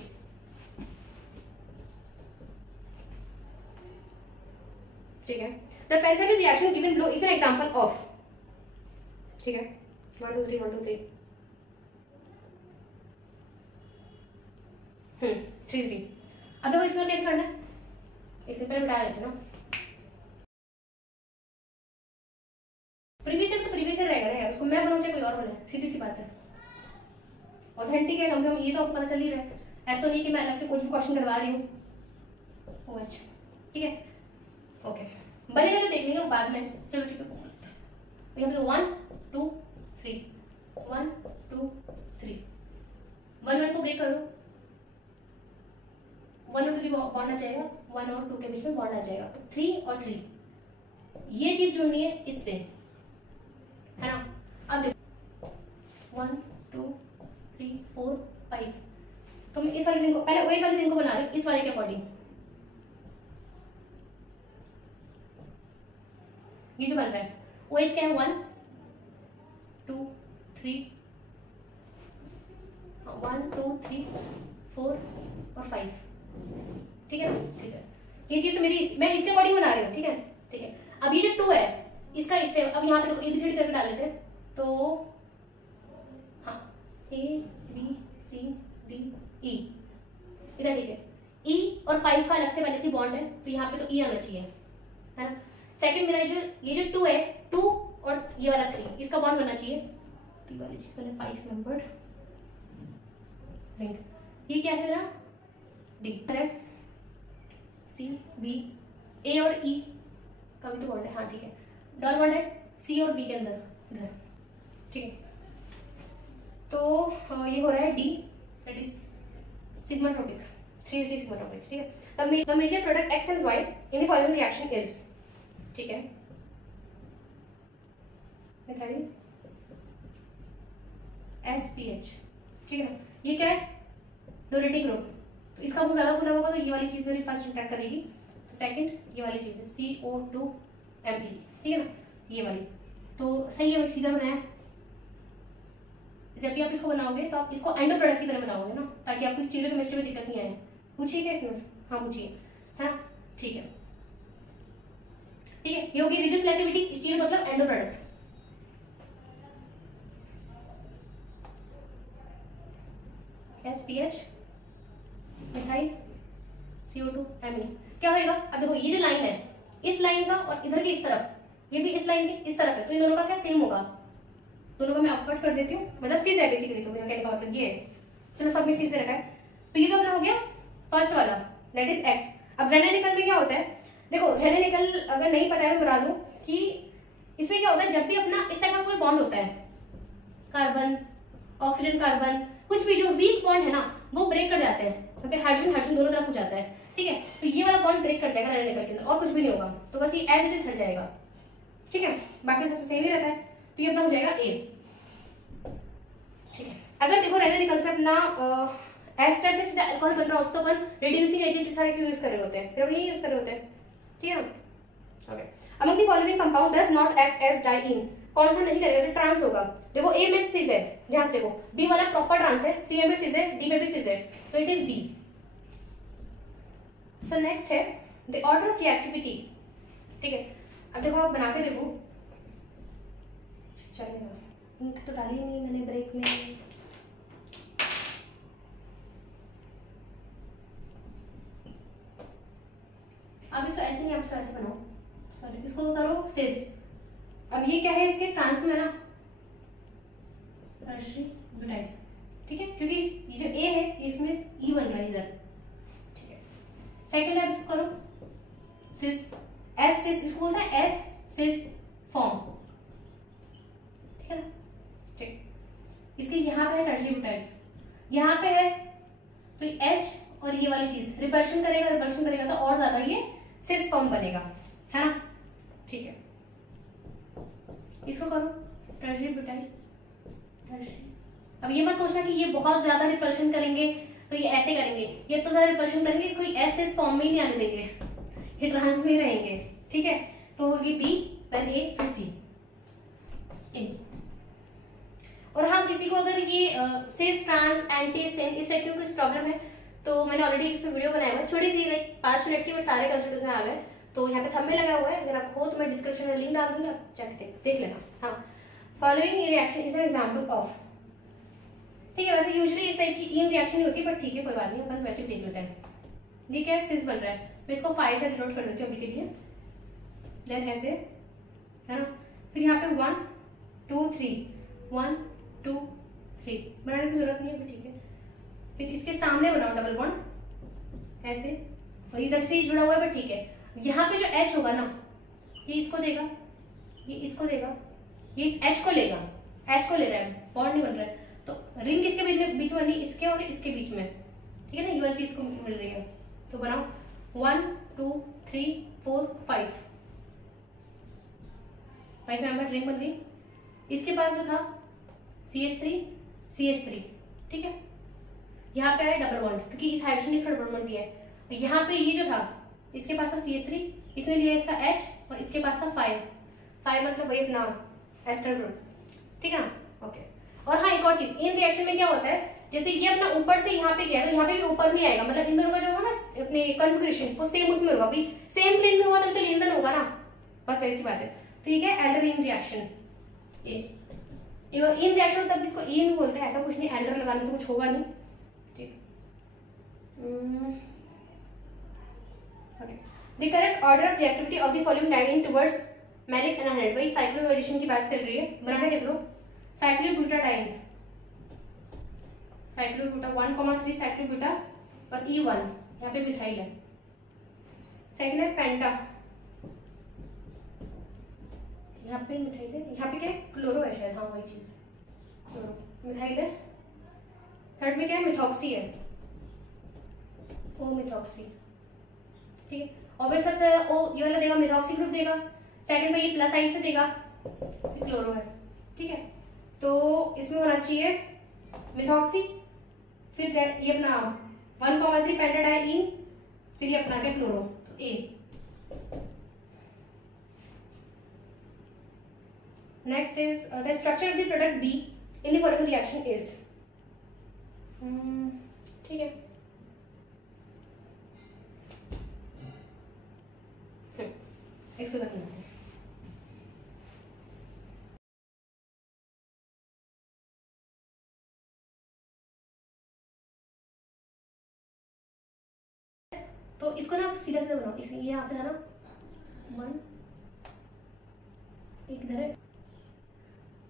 ठीक है। The penicillin reaction given below is an example of, ठीक है, 1 2 3 1 2 3 3 3। अब देखो इसमें कैसे करना है, इससे पहले बताया जाता है ना, प्रीवियस ईयर तो प्रीवियस ईयर रहेगा ना यार, उसको मैं बनाऊं चाहे कोई और बनाए, सीधी सी बात है, ऑथेंटिक है कम से कम, ये तो आपको पता चल ही रहा है, ऐसा तो नहीं कि मैं अलग से कुछ भी क्वेश्चन करवा रही हूँ, OH, ठीक है, ओके, बनेगा जो देख लेंगे वो बाद में, चलो ठीक है। यहाँ पे 1 2 3 1 2 3, 1 1 को ब्रेक कर दो, 1 और 2 की बॉन्ड आ जाएगा, 1 और 2 के बीच में बॉन्ड आ जाएगा, 3 और 3, ये चीज जुड़नी है इससे, है ना। अब देखो 1 2 3 4 5, तो मैं इस वाली रिंग को पहले OH वाली रिंग को बना रही हूँ इस वाले के अकॉर्डिंग, ये जो बन रहा है OH क्या है, 1 2 3 1 2 3 4 और 5, ठीक है ना? ठीक है, ये चीज तो मेरी, मैं इसके अकॉर्डिंग बना रही हूँ, ठीक है? ठीक है, अब ये जो 2 है इसका इससे, अब यहाँ पे देखो ABCD करके डाल लेते हैं, तो हाँ ABCD E इधर, ठीक है? E और 5 का अलग से पहले से बॉन्ड है, तो यहाँ पे तो E आना चाहिए, है ना? सेकंड मेरा जो ये जो 2 है, 2 और ये वाला 3, इसका बॉन्ड बनना चाहिए, तो ये वाली चीज मैंने 5 मेंबर्ड रिंग, ये क्या है मेरा D, correct? C B A और E का भी तो बॉन्ड है, हाँ ठीक है, डबल बॉन्ड है C और B के अंदर इधर, ठीक है? तो ये हो रहा है D, that is sigmatropic, 3D sigmatropic, ठीक है? The major product X and Y in the following reaction is, ठीक है? मिथाइल SPH, ठीक है? ये क्या है? ड्यूरेटिक ग्रुप, तो इसका वो ज्यादा खुला होगा, तो ये वाली चीज मेरी फर्स्ट इंटरेक्ट करेगी, तो सेकंड ये वाली चीज है CO2 Me, ठीक है ना? ये वाली तो सही है, सीधा बनाया। जब भी आप इसको बनाओगे तो आप इसको एंडो प्रोडक्ट की तरह बनाओगे ना, ताकि आपको स्टीरियोकेमिस्ट्री में दिक्कत नहीं आए। पूछिए क्या इसमें? हाँ पूछिए, है ना? ठीक है, ठीक है, ये होगी रिजिड सिलेक्टिविटी, स्टीरियो मतलब endo product. SPH methyl CO2 Me, क्या होएगा? अब देखो ये जो लाइन है, इस लाइन का और इधर की इस तरफ, ये भी इस लाइन के इस तरफ है, तो इन दोनों का क्या सेम होगा? दोनों को मैं अपवर्ड कर देती हूँ, मतलब सीध है बेसिकली, तो मेरा कहने का मतलब ये है। चलो सब में सीधे रखा है, तो ये तो अपना हो गया फर्स्ट वाला, दैट इज X। अब रेनेनिकल में क्या होता है? देखो रेनेनिकल अगर नहीं पता है तो बता दूं कि इसमें क्या होता है, जब भी अपना इस टाइप का कोई बॉन्ड होता है, कार्बन ऑक्सीजन कार्बन, कुछ भी जो वीक बॉन्ड है ना वो ब्रेक कर जाते हैं, यहाँ पे हाइड्रोजन हाइड्रोजन दोनों तरफ हो जाता है, ठीक है? तो ये वाला बॉन्ड ब्रेक कर जाएगा रेनेनिकल के अंदर, और कुछ भी नहीं होगा, तो बस ये एज इट इज हट जाएगा, ठीक है? बाकी सब तो सेम ही रहता है, तो ये अपना हो जाएगा A, ठीक है? अगर देखो रेनेनिकल से अपना एस्टर से सीधा अल्कोहल बन रहा होता तो अपन रिड्यूसिंग एजेंट सारे क्यों यूज कर रहे होते हैं, फिर अपन ये यूज कर रहे होते हैं, ठीक है ना? Okay, among the following compound does not act as diene, कौन सा नहीं करेगा? जो ट्रांस होगा। देखो A में सिस है, ध्यान से देखो, B वाला प्रॉपर ट्रांस है, C में भी सिस है, D में भी सिस है, तो it is B। So next है द ऑर्डर ऑफ रिएक्टिविटी, ठीक है? अब देखो आप बना के देखो, चलेगा, इंक तो डाली नहीं मैंने ब्रेक में, अब इसको ऐसे नहीं, आप इसको ऐसे बनाओ, सॉरी इसको करो सिस। अब ये क्या है? इसके ट्रांस में ना टर्शियरी ब्यूटाइल, ठीक है? क्योंकि ये जो A है इसमें E बन रहा है इधर, ठीक है? सेकंड है, इसको करो सिस, S सिस, इसको बोलता है S सिस फॉर्म, ठीक है ना? ठीक, इसके यहाँ पे है टर्शियरी ब्यूटाइल, यहाँ पे है, तो H और ये वाली चीज रिपल्शन करेगा तो और ज्यादा ये सिस फॉर्म बनेगा, है ना? ठीक है, इसको करो टर्शियरी ब्यूटाइल, टर्शियरी। अब ये मत सोचना कि ये बहुत ज्यादा रिपल्शन करेंगे तो ये ऐसे करेंगे, ये तो ज्यादा रिपल्शन करेंगे, इसको एस इस फॉर्म में ही नहीं आने देंगे, ये ट्रांस में ही रहेंगे, ठीक है? तो होगी B, देन A, फिर C, A। और हाँ, किसी को अगर ये सिस ट्रांस एंटी सिन इस टाइप की कुछ प्रॉब्लम है तो मैंने ऑलरेडी इसमें वीडियो बनाया हुआ है, छोटी सी लाइक 5 मिनट की, बट सारे कंसेप्ट में आ गए, तो यहाँ पे थंबनेल लगा हुआ है, अगर आपको हो तो मैं डिस्क्रिप्शन में लिंक डाल दूंगी, आप चेक देख लेना। हाँ, following reaction is an example of, ठीक है? वैसे यूजुअली इस टाइप की इन रिएक्शन नहीं होती, बट ठीक है कोई बात नहीं, अपन वैसे भी देख लेते हैं। ये क्या है? सिस बन रहा है, मैं इसको 5 से डिनोट कर देती हूँ अभी के लिए, देन ऐसे, है ना? फिर यहाँ पे 1 2 3 1 2 3 बनाने की जरूरत नहीं है, ठीक है? फिर इसके सामने बनाओ डबल बॉन्ड ऐसे, और इधर से जुड़ा हुआ है, ठीक है? यहाँ पे जो H होगा ना, ये इसको देगा, ये इसको देगा, ये इस H को लेगा, H को ले रहा है, बॉन्ड नहीं बन रहा है, तो रिंग किसके बीच में बननी? इसके और इसके बीच में, ठीक है ना? ये वाली चीज को मिल रही है, तो बनाओ 1 2 3 4 5 मेंबर रिंग बन गई। इसके पास जो था CH3 ठीक है? यहाँ पे है डबल बॉन्ड, क्योंकि इस हाइड्रोजन ने इसका डबल बॉन्ड दिया है, तो यहाँ पे ये जो था इसके पास था CH3, इसने लिया इसका H, और इसके पास था 5 मतलब वही अपना एस्टर ग्रुप, ठीक है ना? ओके। और हाँ, एक और चीज, इन रिएक्शन में क्या होता है, जैसे ये अपना ऊपर से यहाँ पे गया तो यहाँ पे भी ऊपर नहीं आएगा, मतलब इन दोनों का जो होगा ना अपने कॉन्फ़िगरेशन वो सेम उसमें होगा, भी सेम प्लेन में होगा तो लेन-देन होगा ना, बस वैसी बात है। तो ये क्या है, एल्डर-इन रिएक्शन। इन रिएक्शन तब इसको इन बोलते हैं, ऐसा कुछ नहीं, एल्डर लगाने से कुछ होगा नहीं, ठीक। The correct order of reactivity of the following dienes towards maleic anhydride, वही साइक्लोएडिशन की बात चल रही है, बना के देख लो। साइक्लोब्यूटाडाइन, साइक्लोब्यूटा 1,3 साइक्लोब्यूटा और E1 यहाँ पे मिथाइल है। सेकंड है पेंटा, यहाँ पे मिथाइल है, यहाँ पे क्या है, क्लोरो है शायद, हाँ वही चीज, क्लोरो मिथाइल है। थर्ड में क्या है, मिथॉक्सी है, ओ मिथॉक्सी, ठीक है। ऑब्वियस सबसे ओ ये वाला देगा, मिथॉक्सी ग्रुप देगा। सेकंड में ये प्लस साइड से देगा, क्लोरो है, ठीक है। तो इसमें होना चाहिए मिथॉक्सी, फिर ये अपना 1,3 पेंटाडाइइन, फिर ये अपना क्या, क्लोरो, तो A. Next is the structure of the product B in the following reaction is, ठीक है। इसको रखना है, तो इसको ना सीधा सीधा बनाओ, इसे ये यहाँ पे था ना 1, एक इधर है,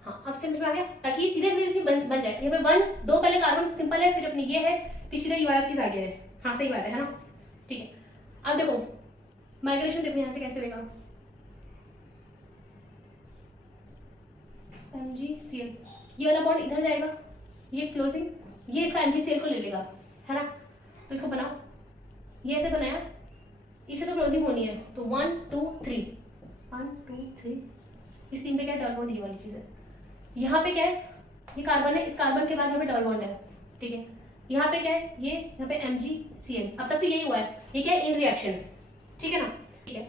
हाँ अब समझ में आ गया, ताकि सीधे सीधे बन जाए। यहाँ पे 1 2 पहले कार्बन सिंपल है, फिर अपनी ये है, फिर सीधा ये वाला चीज आ गया है, हाँ सही बात है ना, ठीक है। अब देखो माइग्रेशन देखो यहाँ से कैसे होगा, MgCl, ये वाला बॉन्ड इधर जाएगा, ये क्लोजिंग, ये इसका MgCl को ले लेगा, है ना। तो इसको बनाओ, ये ऐसे बनाया, इसे तो क्लोजिंग होनी है, तो 1 2 3 1 2 3, इस 3 पे क्या डबल बॉन्ड, ये वाली चीज है। यहाँ पे क्या है, ये कार्बन है, इस कार्बन के बाद यहाँ पे डबल बॉन्ड है, ठीक है। यहाँ पे क्या है, ये यहाँ पे MgCl, अब तक तो यही हुआ है, ये क्या है, इन रिएक्शन, ठीक है ना, ठीक है।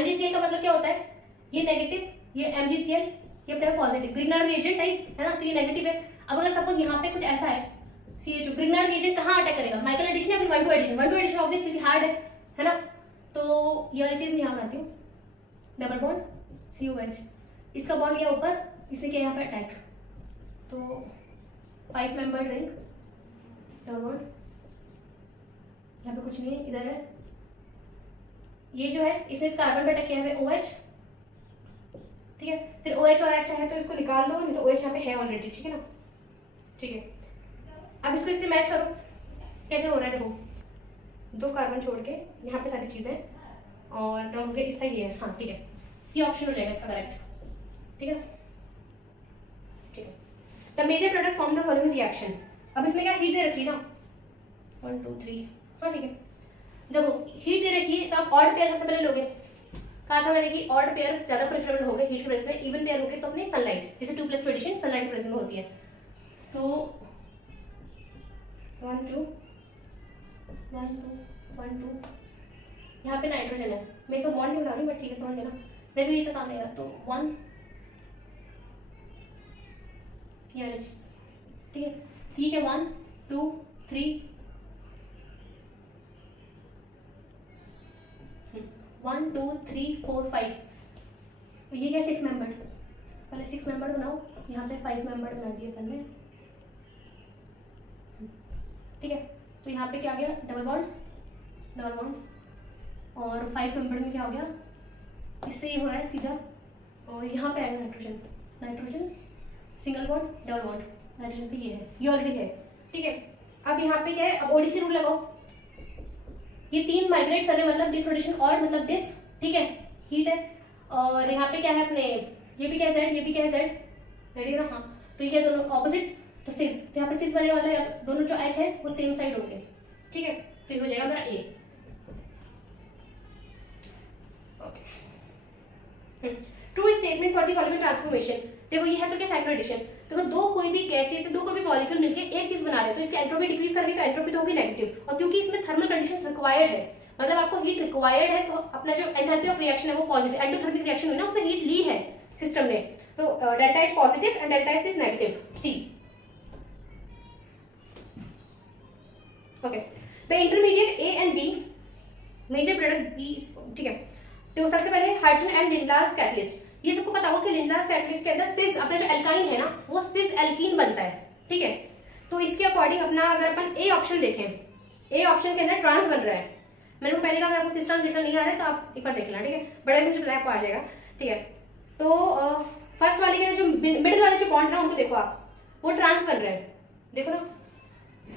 MgCl का मतलब क्या होता है, ये नेगेटिव, ये MgCl, ये अपना पॉजिटिव, ग्रिग्नार्ड रिएजेंट टाइप है ना, तो ये नेगेटिव है। अब अगर सपोज यहाँ पे कुछ ऐसा है, CH2, ग्रिग्नार्ड रिएजेंट कहाँ अटैक करेगा, माइकल एडिशन या फिर 1 2 एडिशन, 1 2 एडिशन ऑब्वियसली हार्ड है ना। तो ये वाली चीज मैं यहाँ बनाती हूँ, डबल बॉन्ड COH, इसका बॉन्ड गया ऊपर, इसने किया यहाँ पे अटैक, तो 5 मेंबर्ड रिंग, डबल बॉन्ड, यहाँ पे कुछ नहीं है, इधर है, ये जो है इसने इस कार्बन पे अटैक किया है OH, ठीक है। फिर OH और H है तो इसको निकाल दो, नहीं तो OH यहाँ पे है ऑलरेडी, ठीक है ना, ठीक है। अब इसको इससे मैच करो, कैसे हो रहा है देखो, 2 कार्बन छोड़ के यहाँ पे सारी चीजें और डाउन के इस साइड ये है, हाँ ठीक है, C ऑप्शन हो जाएगा इसका करेक्ट, ठीक है, ठीक है। The major product from the following reaction, अब इसमें क्या हीट दे रखी है ना, 1 2 3, हाँ ठीक है। देखो हीट दे रखी है तो आप ऑड पेयर सबसे पहले लोगे, कहा था मैंने कि ऑड पेयर ज्यादा प्रेफरेबल होगा हीट के प्रेजेंस में, इवन पेयर होगे तो अपने सनलाइट, जैसे 2+ एडिशन सनलाइट के प्रेजेंस में होती है। तो 1 2 1 2 1 2, यहाँ पे नाइट्रोजन है, मैं इसको बॉन्ड नहीं बना रही बट ठीक है समझ लेना, वैसे ये तो काम रहेगा। तो 1 ये वाली चीज, ठीक है, ठीक है, 1 2 3 1 2 3 4 5, ये क्या 6 मेंबर, पहले 6 मेंबर बनाओ, यहाँ पे 5 मेंबर बना दिए पहले, ठीक है। तो यहाँ पे क्या आ गया, डबल बॉन्ड और 5 मेंबर में क्या हो गया, इससे ये हो रहा है सीधा, और यहाँ पे आएगा nitrogen single bond double bond, nitrogen पे ये है, ये ऑलरेडी है, ठीक है। अब यहाँ पे क्या है, अब ओडीसी रूल लगाओ, ये 3 माइग्रेट कर रहे हैं, मतलब डिसऑर्डिनेशन और मतलब डिस, ठीक है, हीट है, और यहाँ पे क्या है अपने, ये भी क्या है Z, ये भी क्या है Z, रेडी ना, हाँ। तो ये क्या दोनों ऑपोजिट, तो सिस, तो यहाँ पे सिस बने वाला है, दोनों जो H है वो सेम साइड होंगे, ठीक है। तो ये हो जाएगा मेरा A, okay. True statement for the following transformation, देखो ये है तो क्या साइक्लोएडिशन, देखो दो कोई भी गैसेस दो कोई भी मॉलिक्यूल मिलके एक चीज बना रहे हैं तो इसकी एंट्रोपी डिक्रीज करेंगे तो एंट्रोपी तो होगी नेगेटिव, और क्योंकि इसमें थर्मल कंडीशंस रिक्वायर्ड है, मतलब आपको हीट रिक्वायर्ड है, तो अपना जो एंथैल्पी ऑफ रिएक्शन है वो पॉजिटिव, एंडोथर्मिक रिएक्शन हुई ना उसमें हीट ली है सिस्टम ने, तो delta H positive and delta S is negative, C. Okay, the intermediate A and B major product B, ठीक है। तो सबसे पहले हाइड्रोजन एंड लिंडार्स कैटलिस्ट, ये सबको पता होगा कि लिंडार्स कैटलिस्ट के अंदर सिस, अपना जो एल्काइन है ना वो सिस एल्कीन बनता है, ठीक है। तो इसके अकॉर्डिंग अपना अगर अपन ए ऑप्शन देखें, ए ऑप्शन के अंदर ट्रांस बन रहा है। मैंने को पहले कहा आपको सिस ट्रांस देखना नहीं आ रहा है तो आप एक बार देख लेना, ठीक है, बड़े से बताया आपको आ जाएगा, ठीक है। तो फर्स्ट वाले के जो मिडिल वाले जो बॉन्ड ना उनको देखो आप, वो ट्रांस बन रहे हैं, देखो ना,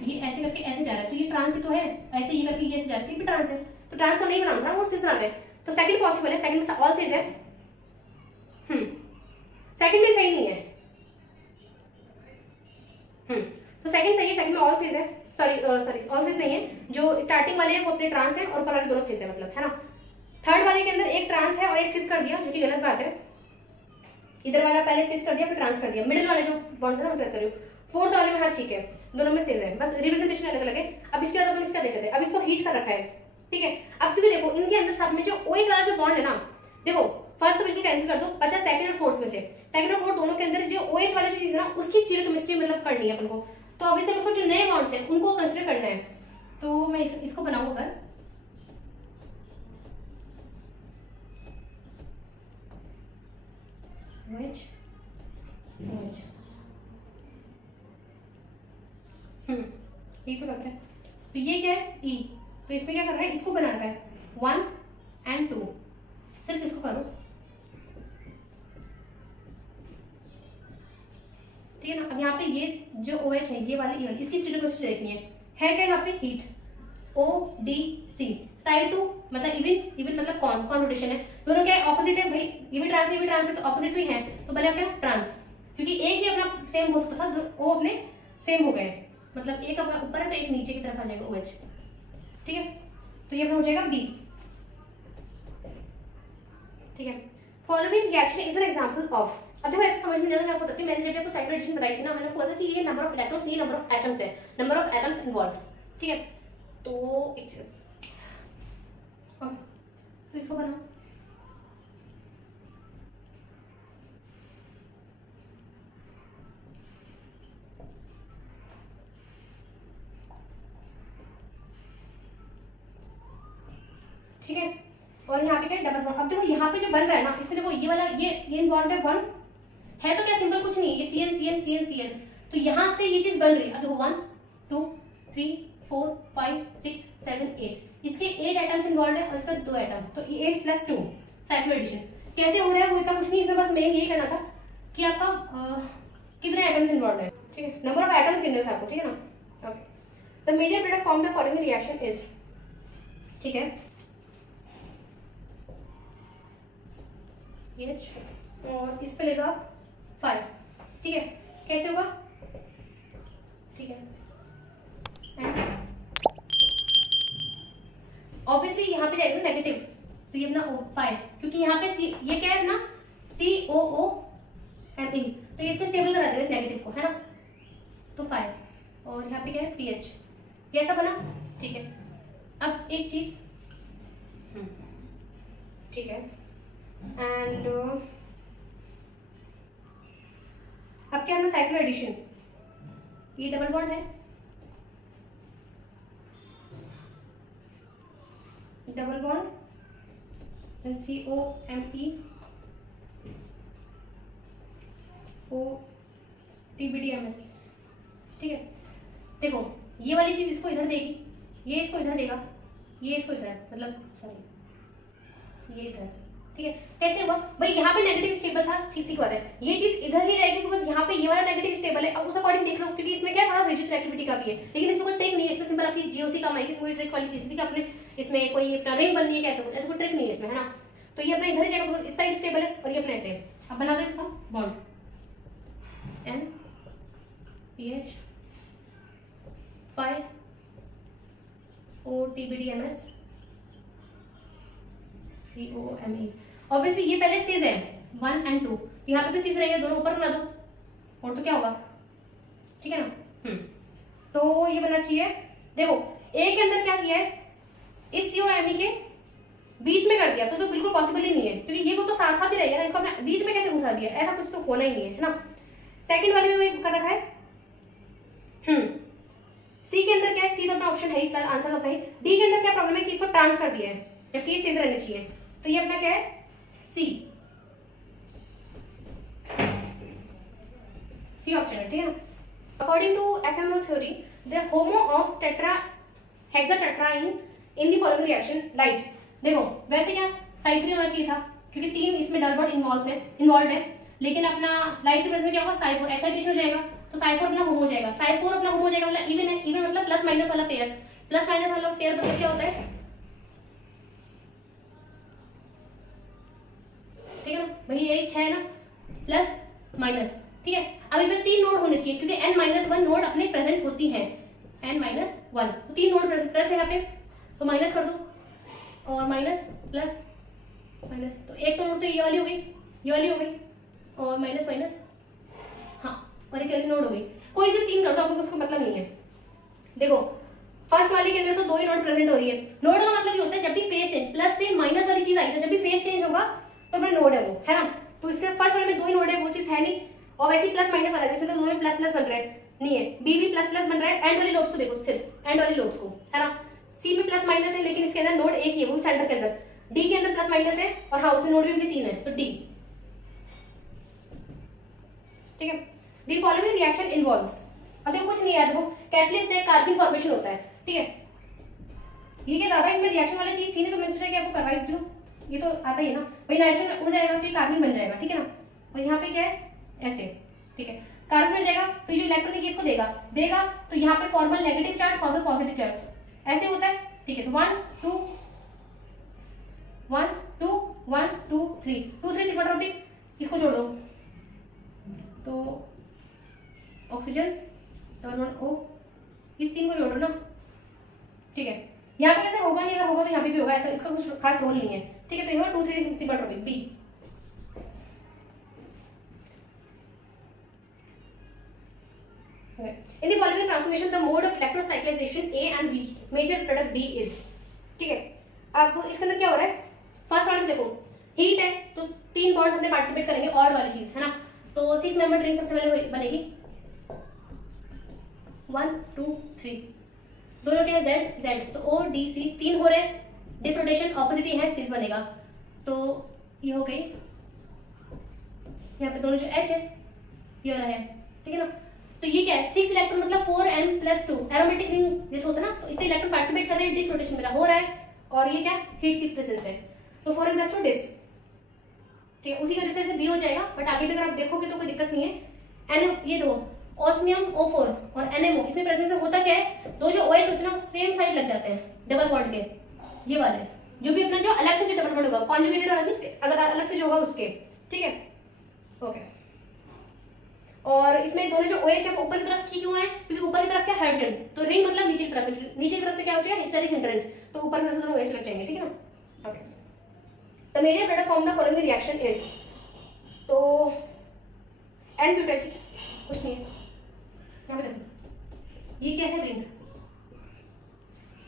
ये ऐसे करके ऐसे जा रहा है, तो ये ट्रांस ही तो है, ऐसे ये करके ये ऐसे जा रहा है, ये भी ट्रांस है, तो ट्रांस तो नहीं बना रहा, वो सिस बना रहे हैं। तो सेकंड पॉसिबल है, सेकंड में ऑल सिस है, सेकंड में सही नहीं है, तो सेकंड सही है, सेकंड में ऑल सिस है, सॉरी ऑल सिस नहीं है, जो स्टार्टिंग वाले हैं वो अपने ट्रांस है और ऊपर वाले दोनों सिस है, मतलब है ना। थर्ड वाले के अंदर एक ट्रांस है और एक सिस कर दिया, जो कि गलत बात है, इधर वाला पहले सिस कर दिया फिर ट्रांस कर दिया, मिडिल वाले जो बॉन्ड्स है ना मैं कर रही हूँ, फोर्थ वाले में हाँ ठीक है, दोनों में सिस है, बस रिप्रेजेंटेशन अलग अलग है। अब इसके बाद अपन इसका देख लेते हैं, अब इसको हीट कर रखा है, ठीक है। अब क्योंकि देखो इनके अंदर सब में जो OH वाला जो बॉन्ड है ना, देखो फर्स्ट तो बिल्कुल कैंसिल कर दो, बचा सेकंड और फोर्थ में से, सेकंड और फोर्थ दोनों के अंदर जो OH वाली चीज है ना उसकी स्टीरियोकेमिस्ट्री मतलब करनी है अपन को, तो ऑब्वियसली अपन को जो नए बॉन्ड्स हैं उनको कंसीडर करना है। तो मैं इसको बनाऊंगा पर OH ये तो लग रहा है, तो ये क्या है E, तो इसमें क्या कर रहा है, इसको बना रहा है 1 and 2, सिर्फ इसको करो, ठीक है ना। अब यहाँ पे ये जो OH है ये वाली इसकी स्टीरियोकेमिस्ट्री देखनी है क्या यहाँ पे हीट ODC, साइड टू मतलब इवन मतलब कौन रोटेशन है, दोनों क्या है ऑपोजिट है भाई, ये भी ट्रांस है तो ऑपोजिट ही है, तो बना क्या ट्रांस, क्योंकि एक ही अपना सेम हो सकता था, वो अपने सेम हो गए, मतलब एक अपना ऊपर है तो एक नीचे की तरफ आ जाएगा OH, ठीक है। तो ये अपना हो जाएगा B, ठीक है। Following reaction is an example of, अब देखो ऐसे समझ में नहीं आ रहा, मैं आपको बताती हूं, मैंने जब आपको साइक्लिक एडिशन बताई थी ना, मैंने बोला था कि ये नंबर ऑफ इलेक्ट्रॉन्स, ये नंबर ऑफ एटम्स है, नंबर ऑफ एटम्स इन्वॉल्व, ठीक है। तो इसको बनाओ, ठीक है। और यहाँ पे क्या डबल बॉन्ड, अब देखो यहाँ पे जो बन रहा है ना, इसमें देखो ये वाला ये बॉन्ड है, बॉन्ड है तो क्या सिंपल कुछ नहीं, ये CN CN CN CN, तो यहाँ से ये चीज बन रही है। अब देखो 1 2 3 4 5 6 7 8, इसके 8 एटम्स इन्वॉल्व है और इसका 2 एटम, तो 8 + 2 साइक्लो एडिशन कैसे हो रहा है वो इतना कुछ नहीं, इसमें बस मेन यही करना था कि आपका कितने एटम्स इन्वॉल्व है, ठीक है, नंबर ऑफ एटम्स गिनने था आपको, ठीक है ना। Okay, the major product form the following reaction is, ठीक है, H और इस पे लेगा 5, ठीक है, कैसे होगा, ठीक है, ऑब्वियसली यहाँ पे जाएगा नेगेटिव, तो ये अपना 5, क्योंकि यहाँ पे C, ये क्या है अपना COOMe, तो ये इसको स्टेबल करा देगा इस नेगेटिव को, है ना, तो 5, और यहाँ पे क्या है pH, ये ऐसा बना, ठीक है। अब एक चीज, ठीक है, एंड अब क्या है साइक्लो एडिशन, ये डबल बॉन्ड है, double bond then COMe OTBDMS, ठीक है। देखो ये वाली चीज इसको इधर देगी, ये इसको इधर देगा, ये इसको इधर, मतलब सॉरी ये इधर, ठीक है। कैसे हुआ भाई, यहाँ पे नेगेटिव स्टेबल था, ठीक सी बात है, ये चीज इधर ही जाएगी बिकॉज यहाँ पे ये वाला नेगेटिव स्टेबल है। अब उस अकॉर्डिंग देख लो, क्योंकि इसमें क्या थोड़ा रिजिड एक्टिविटी का भी है, लेकिन इसमें कोई ट्रिक नहीं है, इसमें सिंपल आपकी GOC काम आएगी, इसमें कोई ट्रिक वाली चीज नहीं है, अपने इसमें कोई अपना रिंग बननी है कैसे, ऐसा कोई ट्रिक नहीं है इसमें, है ना। तो ये अपना इधर ही जाएगा बिकॉज इस साइड स्टेबल है और ये अपने ऐसे है। अब बना दो इसका bond NPH 5 OTBDMS COMe, obviously ये पहले सिस है 1 and 2, यहाँ पे भी सिस रहेंगे, दोनों ऊपर बना दो और तो क्या होगा, ठीक है ना। तो ये बनना चाहिए, देखो ए के अंदर क्या किया है, इस COMe के बीच में कर दिया, तो बिल्कुल पॉसिबल ही नहीं है, क्योंकि ये तो साथ साथ ही रहेगा ना, इसको आपने बीच में कैसे घुसा दिया, ऐसा कुछ तो होना ही नहीं है, है ना। सेकंड वाले में कर रखा है सी के अंदर क्या है, सी तो अपना ऑप्शन है ही, आंसर तो अपना ही। डी के अंदर क्या प्रॉब्लम है कि इसको ट्रांस कर दिया है, जबकि ये सीधे रहने चाहिए, तो ये अपना क्या है, सी, सी ऑप्शन है, ठीक है ना। According to FMO theory the HOMO of tetra hexatetraene in the following reaction light. देखो वैसे क्या साइड 3 होना चाहिए था, क्योंकि 3 इसमें डबल बॉन्ड इन्वॉल्व है, लेकिन अपना लाइट के प्रेजेंस में क्या होगा, साई 4 एक्साइटेशन हो जाएगा, तो साई 4 अपना होमो हो जाएगा, साई 4 अपना होमो हो जाएगा, मतलब इवन है, इवन मतलब प्लस माइनस वाला पेयर, प्लस माइनस वाला पेयर मतलब क्या होता है, ठीक है ना भाई, यही 6 है ना, प्लस माइनस, ठीक है। अब इसमें 3 नोड होने चाहिए, क्योंकि n-1 नोड अपने प्रेजेंट होती है, n-1 तो 3 नोड प्लस है यहाँ पे, तो माइनस कर दो, और माइनस प्लस माइनस, तो एक तो नोड तो ये वाली हो गई, ये वाली हो गई, और माइनस माइनस, हाँ, और एक वाली नोड हो गई, कोई से 3 कर दो, आपको उसको मतलब नहीं है। देखो फर्स्ट वाले के अंदर तो 2 ही नोड प्रेजेंट हो रही है, नोड का मतलब ये होता है जब भी फेस चेंज, प्लस से माइनस वाली चीज आई है, जब भी फेस चेंज होगा तो अपना नोड है वो, है ना, तो इसके फर्स्ट वाले में 2 ही नोड है, वो चीज है नहीं, और वैसे ही प्लस माइनस वाला है, इसमें तो दोनों में प्लस प्लस बन रहा है, नहीं है, बी भी प्लस प्लस बन रहा है, एंड वाली लोब्स को देखो, सिर्फ एंड वाली लोब्स को, है ना, सी में प्लस माइनस है, लेकिन इसके अंदर नोड एक ही है, वो सेंटर के अंदर, डी के अंदर प्लस माइनस है, और हाँ उसमें नोड भी अपने 3 है, तो डी, ठीक है। द फॉलोइंग रिएक्शन इन्वॉल्व्स, अब देखो कुछ नहीं है, देखो कैटलिस्ट है, कार्बन फॉर्मेशन होता है, ठीक है, ये क्या ज्यादा इसमें रिएक्शन वाली चीज थी नहीं, तो मैं सोचा कि आपको करवाई देती हूँ, ये तो आता ही है ना भाई, नाइट्रोजन उड़ जाएगा तो ये कार्बन बन जाएगा, ठीक है ना, और यहाँ पे क्या है ऐसे, ठीक है, कार्बन बन जाएगा, तो ये जो इलेक्ट्रॉन है इसको देगा, तो यहाँ पे formal negative charge, formal positive charge ऐसे होता है, ठीक है, तो 1 2 1 2 1 2 3 2 3 सिग्माट्रोपिक, इसको जोड़ दो, तो ऑक्सीजन डबल बॉन्ड O, इस 3 को जोड़ो ना, ठीक है, यहाँ पे वैसे होगा नहीं, अगर होगा तो यहाँ पे भी होगा, ऐसा इसका कुछ खास रोल नहीं है, ठीक है, तो ये 2 3 sigmatropic B. In the following transformation, the mode of electrocyclization A and B, major product B is, ठीक है। अब इसके अंदर क्या हो रहा है, फर्स्ट वाले में देखो हीट है, तो 3 बॉन्ड्स अंदर पार्टिसिपेट करेंगे, ऑड वाली चीज है ना, तो 6 मेंबर रिंग सबसे पहले बनेगी 1 2 3, दोनों क्या है Z Z, तो O D C 3 हो रहे हैं, डिसरोटेशन ऑपोजिट ही है, 6 बनेगा, तो ये हो गई, यहाँ पे दोनों जो H है ये वाला है, ठीक है ना, तो ये क्या है 6 इलेक्ट्रॉन मतलब 4n+2 एरोमेटिक रिंग जैसे होता है ना, तो इतने इलेक्ट्रॉन पार्टिसिपेट कर रहे हैं, डिसरोटेशन मेरा हो रहा है, और ये क्या हीट की प्रेजेंस है, तो 4n+2 डिस, ठीक है, उसी वजह से बी हो जाएगा, बट आगे भी अगर आप देखोगे तो कोई दिक्कत नहीं है। एन ये दो ऑस्मियम O4 और NMO, इसमें प्रेजेंस में होता क्या है, दो जो OH होते हैं ना सेम साइड लग जाते हैं डबल बॉन्ड के, ये वाले जो भी अपना जो अलग से जो डबल बॉन्ड होगा कॉन्जुगेटेड और अगर अलग से जो होगा उसके, ठीक है, ओके। और इसमें दोनों जो OH है वो ऊपर की तरफ की क्यों है, क्योंकि ऊपर की तरफ क्या हाइड्रोजन, तो रिंग मतलब नीचे की तरफ से क्या हो जाएगा हिस्टेरिक हिंड्रेंस, तो ऊपर की तरफ से दोनों OH लग जाएंगे, ठीक है ना, okay. The major product from the following reaction is, तो एन ब्यूटाइल, कुछ नहीं है यहाँ पे देखो, ये क्या है रिंग,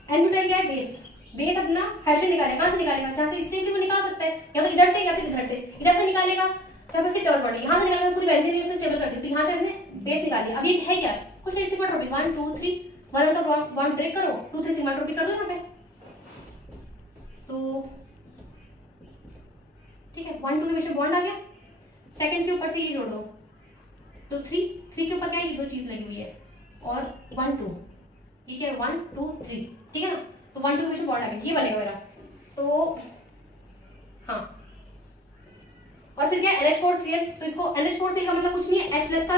एन ब्यूटाइल क्या है बेस, बेस अपना हाइड्रोजन निकालेगा, कहाँ से निकालेगा, जहाँ से स्टेबली वो निकाल सकता है, या तो इधर से या फिर इधर से निकालेगा, तो यहाँ पे डबल बॉन्ड यहाँ से निकालेगा, पूरी बेंजीन उसमें स्टेबल कर दी, तो यहाँ से हमने बेस निकाल लिया। अब ये है क्या, कुछ नहीं सिग्माट्रोपिक, 1 2 3 1 का बॉन्ड ब्रेक करो, 2 3 सिग्माट्रोपिक कर दो यहाँ पे, तो ठीक है 1 2 के बीच में बॉन्ड आ गया, सेकंड के ऊपर से ये जोड़ दो, तो 3 के ऊपर क्या है, ये दो चीज लगी हुई है, और 1 2 ये क्या है 1 2 3, ठीक है ना, तो 1 2 के बीच में बॉन्ड आ गया, ये बनेगा मेरा, तो हाँ, और फिर क्या है NH4Cl, तो इसको NH4Cl का मतलब कुछ नहीं है, H+ का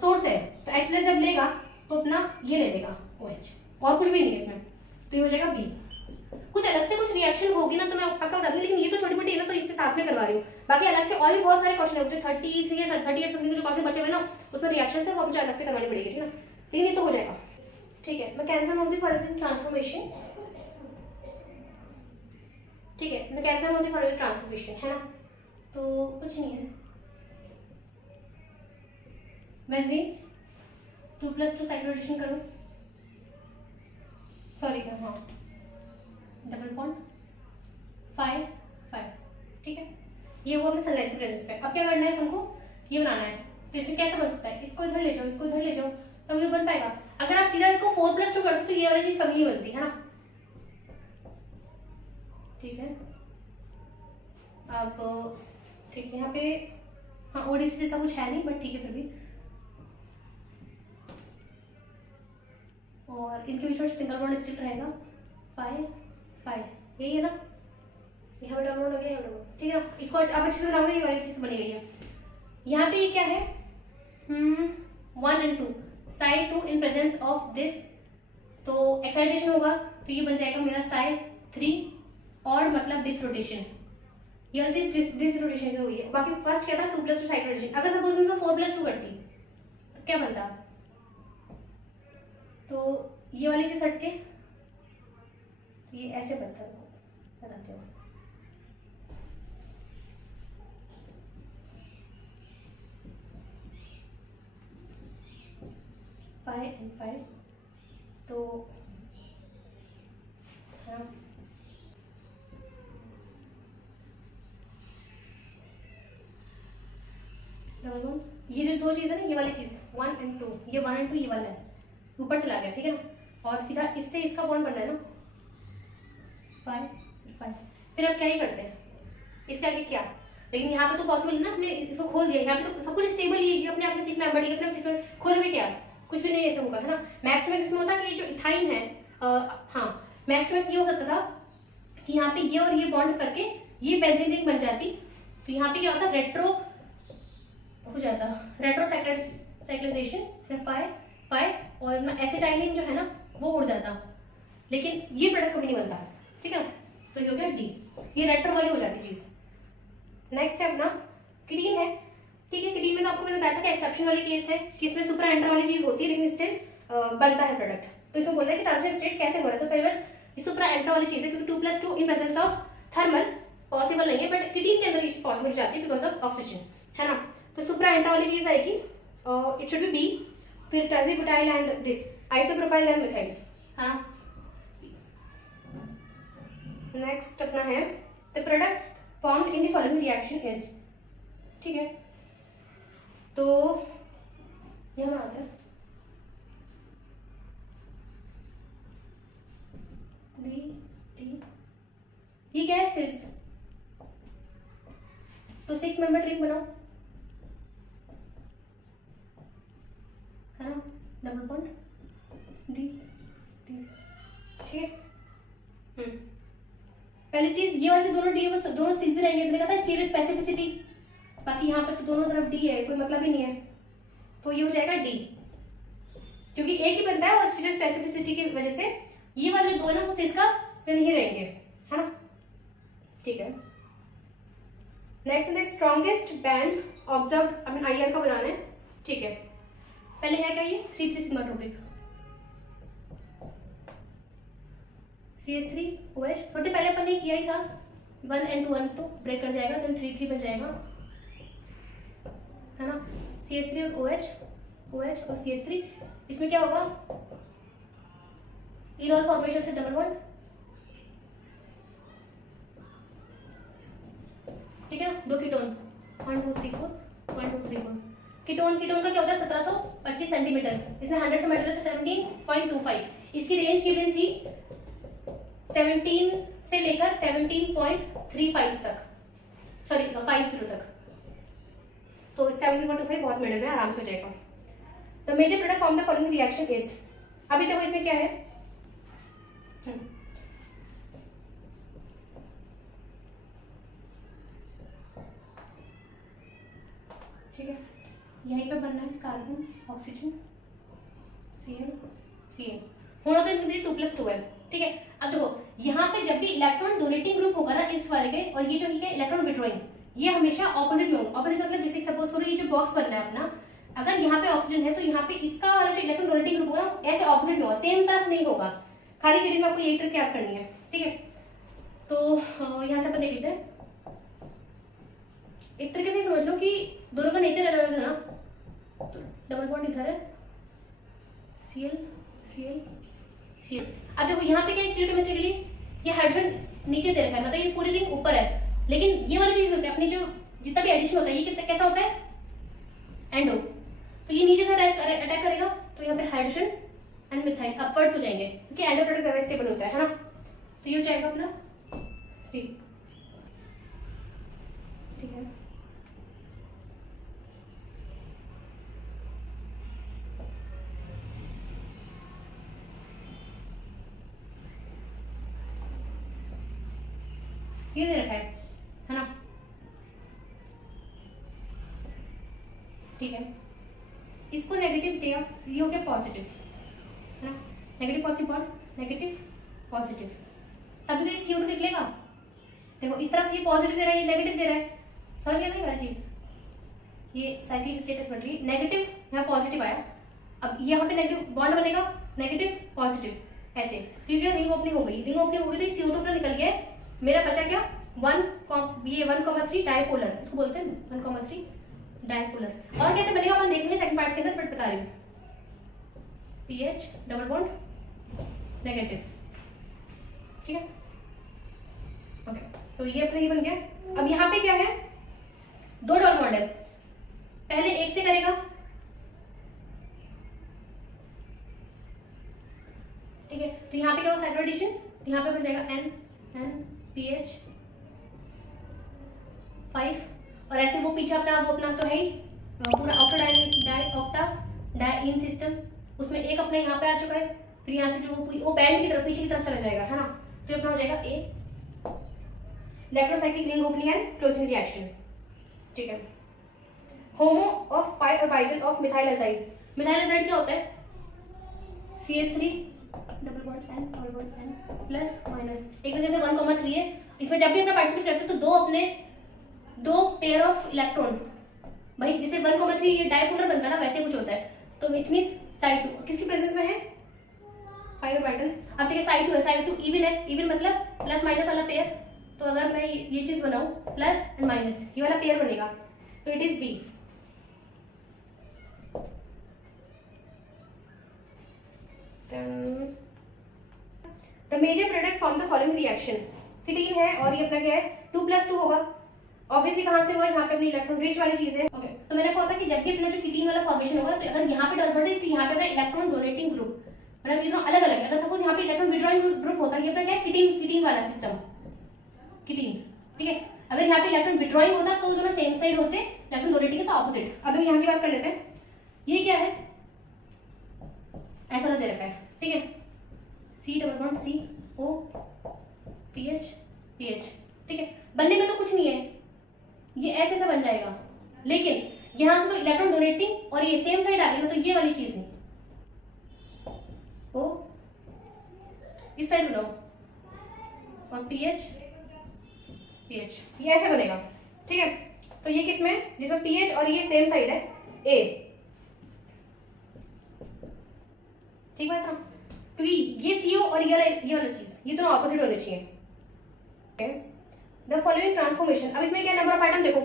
सोर्स है, तो H+ जब लेगा तो अपना ये ले लेगा OH, और कुछ भी नहीं है इसमें, तो ये हो जाएगा B। कुछ अलग से कुछ रिएक्शन होगी ना तो मैं पक्का बता दूंगी, लेकिन ये तो छोटी मोटी है ना, तो इसके साथ में करवा रही हूँ, बाकी अलग से और भी बहुत सारे क्वेश्चन है, मुझे 33 या 38 समथिंग जो क्वेश्चन बचे हुए ना उसमें रिएक्शन से वो मुझे अलग से करवानी पड़ेगी, ठीक है ना, लेकिन ये तो हो जाएगा, ठीक है। Mechanism of the following transformation, ठीक है, mechanism of the following transformation है ना, तो कुछ नहीं है, बेंजीन 2+2 साइक्लो एडिशन करो, सॉरी हाँ डबल बॉन्ड 5 5, ठीक है, ये वो अपने सनलाइट की प्रेजेंस पे। अब क्या करना है हमको, ये बनाना है, तो इसमें कैसे बन सकता है, इसको इधर ले जाओ, इसको इधर ले जाओ, तब ये बन पाएगा। अगर आप सीधा इसको 4+2 करते तो ये वाली चीज कभी नहीं बनती है ना। ठीक है, अब ठीक है यहाँ पे हाँ ओडीसी जैसा कुछ है नहीं, बट ठीक है फिर भी। और इनके बीच में सिंगल बॉन्ड स्टिल रहेगा 5 5, यही है ना, यहाँ पे डबल बॉन्ड हो गया, यहाँ पे ठीक है ना। इसको आप अच्छे से बनाओगे, ये वाली चीज बनी गई है। यहाँ पे ये क्या है 1 and 2 side 2 in presence of this, तो एक्साइटेशन होगा तो ये बन जाएगा मेरा साइड 3 और मतलब दिस रोटेशन, ये वाली चीज दिस रोटेशन से हुई है। बाकी फर्स्ट क्या था 2+2 साइड रोटेशन। अगर सपोज मैं 4+2 करती तो क्या बनता, तो ये वाली चीज हटके ये ऐसे बनता है, बनाते हो 5 and 5, तो हाँ ये जो दो चीज है ना, ये वाली चीज 1 and 2, ये 1 and 2 ये वाला है, ऊपर चला गया, ठीक है ना। और सीधा इससे इसका बॉन्ड बनना है ना 5 5। फिर अब क्या ही करते हैं, इसके आगे क्या, लेकिन यहाँ पे तो पॉसिबल है ना, हमने इसको खोल दिया, यहाँ पे तो सब कुछ स्टेबल ही अपने आप में 6 मेंबर ही अपने 6 मेंबर, खोलोगे क्या, कुछ भी नहीं ऐसा होगा है ना। मैक्स मैक्स इसमें होता है कि ये जो इथाइन है हाँ मैक्स मैक्स ये हो सकता था कि यहाँ पे ये और ये बॉन्ड करके ये बेंजीन रिंग बन जाती, तो यहाँ पे क्या होता रेट्रो हो जाता, रेट्रो साइक्लिजेशन से 5 और एसिटाइलिन जो है ना वो उड़ जाता, लेकिन ये प्रोडक्ट कभी नहीं बनता, ठीक है। तो ये हो गया डी, ये रेट्रो वाली हो जाती चीज। नेक्स्ट स्टेप ना कीटीन है, ठीक है। कीटीन में तो आपको मैंने बताया था कि एक्सेप्शन वाली केस है कि इसमें सुपर एंटर वाली चीज होती है, लेकिन स्टिल बनता है प्रोडक्ट। तो इसमें बोल रहा है कि ट्रांजिशन स्टेट कैसे हो रहा है, तो पहले बार सुपर एंटर वाली चीज है क्योंकि 2+2 in presence of thermal possible नहीं है, बट कीटीन के अंदर ये चीज पॉसिबल हो जाती है बिकॉज ऑफ ऑक्सीजन, है ना। तो सुपरा एंटा वाली चीज आएगी, इट शुड बी बी, फिर tributyl and this isopropyl and methyl, हाँ। नेक्स्ट अपना है the product formed in the following reaction is, ठीक है। तो यहाँ आता है डी डी, ये क्या है सिस, तो 6 मेंबर ट्रिक बनाओ, है ना, डबल बॉन्ड डी डी, ठीक है। पहली चीज ये वाली दोनों डी वो दोनों सीधे रहेंगे, मैंने कहा था स्टीरियो स्पेसिफिसिटी, बाकी यहाँ पे तो दोनों तरफ डी है, कोई मतलब ही नहीं है, तो ये हो जाएगा डी, क्योंकि एक ही बनता है और स्टीरियो स्पेसिफिसिटी की वजह से ये वाले दो ना वो सिस्का से नहीं रहेंगे, है ना, ठीक है। नेक्स्ट है स्ट्रॉन्गेस्ट बैंड ऑब्जर्व, हमें आईआर का बनाना है, ठीक है। पहले है क्या ये 3 सिग्मा ट्रोपिक CH3OH, थोड़ी पहले अपन ने किया ही था 1 and 2 1 2 ब्रेक कर जाएगा, देन 3 3 बन जाएगा, है ना। CH3 और OH और CH3, इसमें क्या होगा इनॉल फॉर्मेशन से डबल बॉन्ड, ठीक है ना, 2 कीटोन 1 2 3 4 1 2 3 4। कीटोन का क्या होता है 1725 सेंटीमीटर, इसमें 100 से मल्टीप्लाई तो 17.25, इसकी रेंज गिवन थी 17 से लेकर 17.35 तक, सॉरी 50 तक, तो 17.25 बहुत मिडल में आराम से हो जाएगा। The major product form the following reaction is, अभी देखो इसमें क्या है, ठीक है, यहीं पे बनना है कार्बन ऑक्सीजन Cl होना तो इनके 2+2 है, ठीक है। अब देखो यहाँ पे जब भी इलेक्ट्रॉन डोनेटिंग ग्रुप होगा ना इस वाले के, और ये जो है इलेक्ट्रॉन विड्रॉइंग, ये हमेशा ऑपोजिट में होगा। ऑपोजिट मतलब जैसे सपोज करो ये जो बॉक्स बनना है अपना, अगर यहाँ पे ऑक्सीजन है तो यहाँ पे इसका वाला जो इलेक्ट्रॉन डोनेटिंग ग्रुप होगा ना ऐसे ऑपोजिट में होगा, सेम तरफ नहीं होगा। खाली रीडिंग में आपको यही ट्रिक याद करनी है, ठीक है। तो यहाँ से अपन देख लेते हैं, एक तरीके से समझ लो कि दोनों का नेचर अलग अलग है ना, तो डबल बॉन्ड इधर है Cl Cl Cl। अब देखो यहाँ पे क्या स्टीरियो केमिस्ट्री के लिए ये हाइड्रोजन नीचे दे रखा है, मतलब ये पूरी रिंग ऊपर है, लेकिन ये वाली चीज होती है अपनी जो जितना भी एडिशन होता है ये कितना कैसा होता है एंडो, तो ये नीचे से अटैक करेगा, तो यहाँ पे हाइड्रोजन एंड मिथाइल अपवर्ड्स हो जाएंगे क्योंकि एंडो प्रोडक्ट ज्यादा स्टेबल होता है ना। तो ये हो जाएगा अपना सी, ठीक है। ये दे रखा है ना, ठीक है। इसको नेगेटिव दिया, ये हो गया पॉजिटिव, है ना। Negative positive bond, negative positive, तभी तो ये CO2 निकलेगा। देखो इस तरफ ये पॉजिटिव दे रहा है, ये नेगेटिव दे रहा है, समझ गया नहीं मेरा चीज। ये साइक्लिक स्टेटस बन रही है, नेगेटिव यहाँ पॉजिटिव आया, अब यहाँ पे नेगेटिव बॉन्ड बनेगा, नेगेटिव पॉजिटिव ऐसे, तो ये रिंग ओपनिंग हो गई। रिंग ओपनिंग हो गई तो ये CO2 पूरा निकल गया, मेरा बचा क्या 1,3 डायपोलर, इसको बोलते हैं 1,3 डायपोलर। और कैसे बनेगा अपन देखेंगे सेकंड पार्ट के अंदर, बट बता रही हूँ। पीएच डबल बॉन्ड नेगेटिव, ठीक है, ओके। तो ये अपना ये बन गया। अब यहाँ पे क्या है, 2 डबल बॉन्ड है, पहले एक से करेगा, ठीक है। तो यहाँ पे क्या होगा साइक्लो एडिशन, तो यहाँ पे बन जाएगा NPH 5, और ऐसे वो पीछे अपना वो अपना तो है ही पूरा ऑक्टा डाइइन सिस्टम, उसमें एक अपने यहाँ पे आ चुका है, फिर यहाँ से जो वो बैंड की तरफ पीछे की तरफ चला जाएगा, है ना। तो अपना हो जाएगा A electrocyclic ring opening and closing reaction, ठीक है। HOMO of pi orbital of methyl azide, methyl azide क्या होता है, CH3 डबल बॉन्ड N और बॉन्ड N प्लस माइनस, एक तरीके से 1,3 है। इसमें जब भी अपना पार्टिसिपेट करते हैं तो दो पेयर ऑफ इलेक्ट्रॉन, भाई जिसे 1,3 ये डायपोलर बनता है ना, वैसे कुछ होता है। तो इट मींस साइड 2 किसकी प्रेजेंस में है, पाई ऑर्बिटल। अब देखिए साइड 2 है, साइड 2 इवन है, इवन मतलब प्लस माइनस वाला पेयर। तो अगर मैं ये चीज बनाऊं प्लस एंड माइनस, ये वाला पेयर बनेगा, तो it is B। The major product from the following reaction, ketene है और ये अपना क्या है 2+2 होगा, ऑब्वियसली कहां से होगा, यहाँ पे अपनी इलेक्ट्रॉन रिच वाली चीज है, ओके। तो मैंने कहा था कि जब भी अपना जो कीटीन वाला फॉर्मेशन होगा, तो अगर यहाँ पे डबल बॉन्ड है तो यहाँ पे अपना इलेक्ट्रॉन डोनेटिंग ग्रुप, मतलब ये दोनों अलग अलग है। अगर सपोज यहाँ पे इलेक्ट्रॉन विड्रॉइंग ग्रुप होता है, ये अपना क्या है कीटीन वाला सिस्टम, कीटीन, ठीक है। अगर यहाँ पे इलेक्ट्रॉन विड्रॉइंग होता तो दोनों सेम साइड होते, इलेक्ट्रन डोनेटिंग तो ऑपोजिट। अगर यहाँ की बात कर लेते हैं, ये क्या है, ऐसा ना दे रखा है, ठीक है, C double bond CO PH, ठीक है। बनने में तो कुछ नहीं है, ये ऐसे से बन जाएगा, लेकिन यहां से तो इलेक्ट्रॉन डोनेटिंग और ये सेम साइड आ गई ना, तो ये वाली चीज नहीं, ओ इस साइड बनाओ और PH ये ऐसे बनेगा, ठीक है। तो ये किसमें, जिसमें PH और ये सेम साइड है A, ठीक बात ना, क्योंकि ये CO और ये वाला चीज ये दोनों ऑपोजिट होने चाहिए। द फॉलोइंग ट्रांसफॉर्मेशन, अब इसमें क्या नंबर ऑफ आइटम देखो,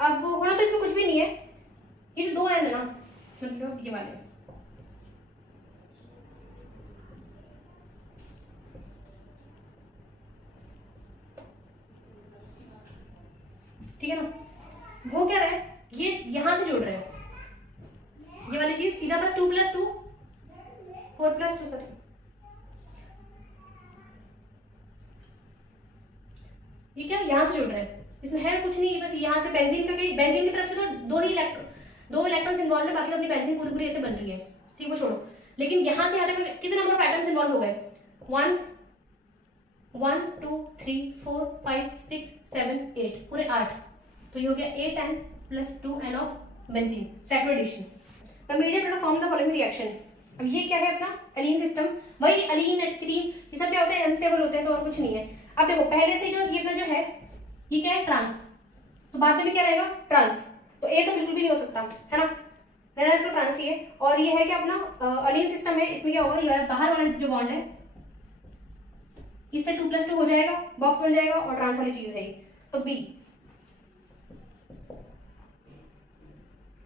अब होना तो इसमें कुछ भी नहीं है, ये जो 2 आए ना, मतलब ये वाले, ठीक है ना। वो क्या रहा है, ये यहां से जोड़ रहे हैं, ये वाली चीज सीधा बस 2+2 4+2, सॉरी ये क्या यहां से जुड़ रहे हैं, इसमें है कुछ नहीं, बस यहां से बेंजीन की तरफ से तो दो इलेक्ट्रॉन्स इन्वॉल्व है, बाकी अपनी बेंजीन पूरी ऐसे बन रही है, ठीक, वो छोड़ो। लेकिन यहां से यहां तक कितने नंबर ऑफ एटम्स इन्वॉल्व हो गए, 1 2 3 4 5 6 7 8, पूरे 8। तो ये हो गया 8N + 2N of benzene, separation. The major product from the following reaction, अब ये क्या है अपना एलीन सिस्टम, वही एलीन कीटीन ये सब क्या होते हैं, अनस्टेबल होते हैं, तो और कुछ नहीं है। अब देखो पहले से जो ये अपना जो है ये क्या है ट्रांस, तो बाद में भी क्या रहेगा ट्रांस, तो A तो बिल्कुल भी नहीं हो सकता, है ना, रहना इसमें ट्रांस ही है। और ये है कि अपना एलीन सिस्टम है, इसमें क्या होगा, ये बाहर वाला जो बॉन्ड है इससे 2+2 हो जाएगा, बॉक्स बन जाएगा, और ट्रांस वाली चीज है तो B,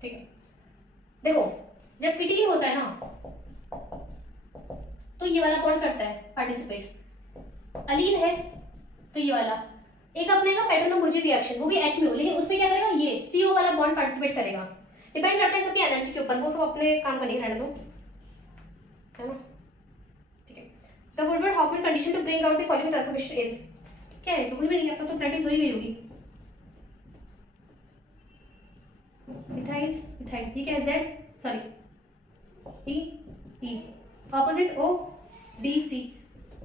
ठीक है। देखो जब कीटीन होता है ना, तो ये वाला बॉन्ड करता है पार्टिसिपेट, अलीन है तो ये वाला, एक अपने का पैटर्नोमुजी रिएक्शन, वो भी H में हो, लेकिन उसमें क्या करेगा, ये CO वाला बॉन्ड पार्टिसिपेट करेगा। डिपेंड करता है सबकी एनर्जी के ऊपर, वो सब अपने काम का नहीं रहने दो, है ना। द वुडवर्ड हॉपवर्ड condition to bring out the following transformation is, क्या है इसमें? कुछ भी नहीं, आपको तो प्रैक्टिस हो ही गई होगी। मिथाइल मिथाइल, ये क्या है? Z, sorry E E, opposite O D C,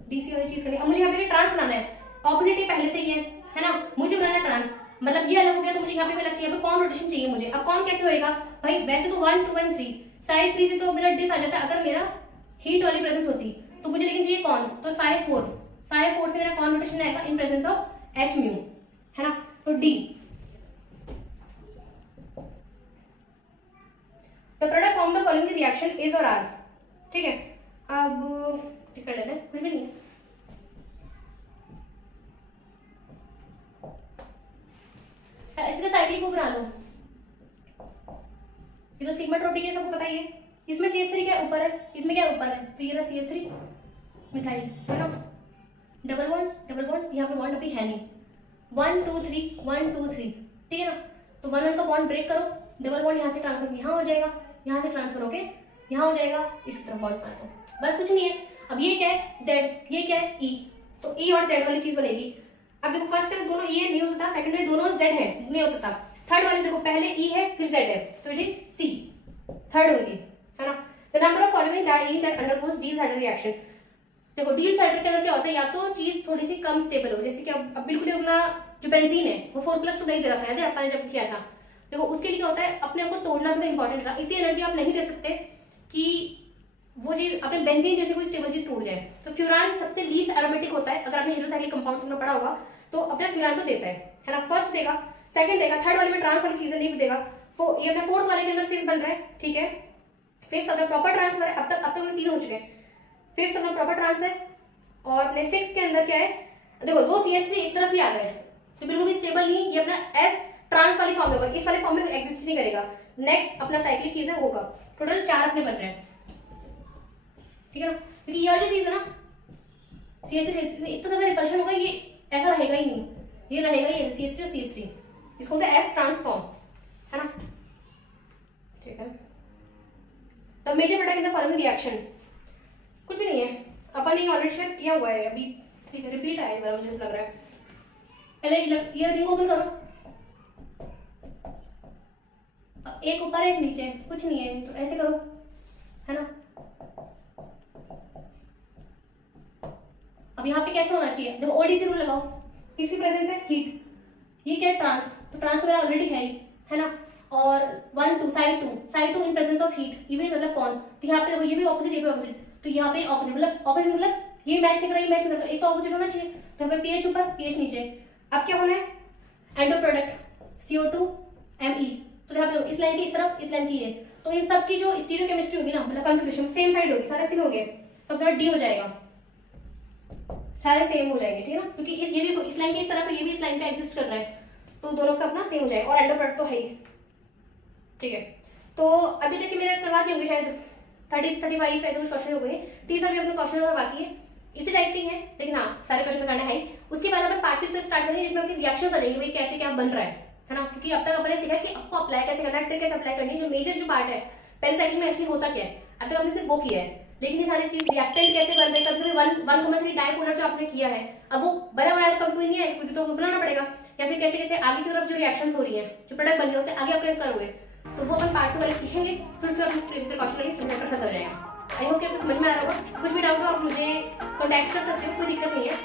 D C वाली चीज करनी है। अब मुझे यहाँ पे ट्रांस बनाना है, ऑपोजिट ये पहले से ही है ना, मुझे बनाना है ट्रांस, मतलब ये अलग हो गया तो मुझे यहाँ पे अलग चाहिए, कौन रोटेशन चाहिए मुझे। अब कौन कैसे होएगा भाई? वैसे तो 1 2 एंड 3, साइड 3 से तो मेरा डिस आ जाता है अगर मेरा हीट वाली प्रेजेंस होती, तो मुझे लेकिन चाहिए कौन, तो साइड 4 से मेरा कौन रोटेशन आएगा in presence of H mu, है ना, तो D। The product from the following reaction is और आर, ठीक है। अब कर लेते हैं, कुछ भी नहीं है। इसका साइक्लिक को बना लो, ये तो सिग्मा ट्रोपिक है, सबको पता ही है। इसमें CH3 क्या ऊपर है, इसमें क्या ऊपर है, तो ये रहा CH3 मिथाइल, है ना, डबल बॉन्ड, यहाँ पे बॉन्ड अभी है नहीं, 1 2 3 1 2 3, ठीक है ना। तो 1 1 का बॉन्ड ब्रेक करो, डबल बॉन्ड यहाँ से ट्रांसफर यहाँ हो जाएगा, यहाँ से ट्रांसफर होके यहाँ हो जाएगा, इस तरफ बॉन्ड बना दो, बस कुछ नहीं है। अब ये क्या है Z, ये क्या है E, तो E और Z वाली चीज बनेगी। अब देखो फर्स्ट में दोनों E नहीं हो सकता, सेकंड में दोनों Z है, नहीं हो सकता। थर्ड वाले देखो पहले E है फिर Z है, तो इट इज C, थर्ड होगी, है ना। The number of following diene that undergoes deal-cider reaction, देखो डील-साइडर के अंदर क्या होता है, या तो चीज थोड़ी सी कम स्टेबल हो, जैसे कि अब बिल्कुल अपना जो बेंजीन है वो 4+2 नहीं दे रहा था, याद है आपने जब किया था। देखो उसके लिए क्या होता है, अपने आप को तोड़ना भी इंपॉर्टेंट रहा, इतनी एनर्जी आप नहीं दे सकते कि वो चीज अपने बेंजीन जैसे कोई स्टेबल चीज टूट जाए। तो फ्यूरान सबसे लीस्ट एरोमेटिक होता है, अगर आपने हाइड्रोसाइक्लिक कंपाउंड्स में पढ़ा होगा तो अपना फ्यूरान तो देता है ना, फर्स्ट देगा, सेकंड देगा, थर्ड वाले में ट्रांस वाली चीजें नहीं देगा, ये अपना फोर्थ वाले के अंदर सिस बन रहा है, ठीक है। फिफ्थ अपना प्रॉपर ट्रांसफर है, अब तक में 3 हो चुके हैं, फिफ्थ अपना प्रॉपर ट्रांस है, और अपने सिक्स्थ के अंदर क्या है, देखो 2 CH3 एक तरफ ही आ गए, तो बिल्कुल भी स्टेबल नहीं, ये अपना S ट्रांस वाली फॉर्म में होगा, इस वाले फॉर्म में एग्जिस्ट नहीं करेगा। नेक्स्ट अपना साइक्लिक चीज है होगा, टोटल 4 अपने बन रहे हैं, ठीक है ना, क्योंकि ये जो चीज है ना CH3 इतना ज्यादा रिपल्शन होगा, ये ऐसा रहेगा ही नहीं, ये रहेगा ही CH3 और CH3, इसको होता है S ट्रांसफॉर्म, है ना, ठीक है। The major product in the following reaction, कुछ भी नहीं है, अपन ने ऑलरेडी शेयर किया हुआ है अभी, ठीक है, रिपीट आया इस बार मुझे लग रहा है। पहले ये रिंग ओपन करो, एक ऊपर एक नीचे, कुछ नहीं है, तो ऐसे करो, है ना। अब यहाँ पे कैसे होना चाहिए, देखो ODC रूल लगाओ, किसकी प्रेजेंस है, हीट, ये क्या है ट्रांस, तो ट्रांस वगैरह ऑलरेडी है ना, और 1 2 side 2 in presence of heat, ये भी मतलब कौन, तो यहाँ पे देखो ये भी ऑपोजिट, ये भी ऑपोजिट, तो यहाँ पे ऑपोजिट मतलब ये मैच नहीं कर रहा, ये मैच नहीं करता, एक तो ऑपोजिट होना चाहिए, तो यहाँ पे pH ऊपर pH नीचे। अब क्या होना है, एंडो प्रोडक्ट CO2 Me, तो यहाँ पे इस लाइन की इस तरफ, इस लाइन की ये, तो इन सब की जो स्टीरियो केमिस्ट्री होगी ना, मतलब कॉन्फिगरेशन सेम साइड होगी, सारे सेम हो गए, तो अपना D हो जाएगा, सारे सेम हो जाएंगे, ठीक है ना, क्योंकि ये भी इस लाइन की इस तरफ है, ये भी इस लाइन पे एग्जिस्ट कर रहा है, तो दोनों का अपना सेम हो जाएगा, और एंडो प्रोडक्ट तो है ही, ठीक है। तो अभी तक मेरे करवा दिए होंगे शायद 30-35 ऐसे कुछ क्वेश्चन हो गए, 30 अभी अपने क्वेश्चन बाकी है, इसी टाइप के ही है, लेकिन हाँ सारे क्वेश्चन करने हैं। उसके बाद अपन पार्ट से स्टार्ट करेंगे, जिसमें आपके रिएक्शन करेंगे भाई कैसे क्या बन रहा है ना, क्योंकि अब तक अपन ने सीखा कि आपको अप्लाई कैसे करना है, ट्रिक कैसे अप्लाई करनी है, जो मेजर जो पार्ट है पहले साइकिल में एक्चुअली होता क्या है, अब तक हमने सिर्फ वो किया है, लेकिन ये सारी चीज रिएक्टेंट कैसे बन रहे हैं, कभी कभी 1,3 डाइपोलर जो आपने किया है, अब वो बना बनाया तो कभी कोई नहीं है, क्योंकि तो बनाना पड़ेगा, या फिर कैसे कैसे आगे की तरफ जो रिएक्शन हो रही है, जो प्रोडक्ट बन रही है उससे आगे आप करोगे, तो वो अपन पार्ट 2 वाले सीखेंगे, फिर उसके बाद ट्रिक्स से क्वेश्चन लेंगे, फिर खत्म हो जाएगा। आई होप कि आपको समझ में आ रहा होगा, कुछ भी डाउट हो आप मुझे कॉन्टैक्ट कर सकते हो, कोई दिक्कत नहीं है।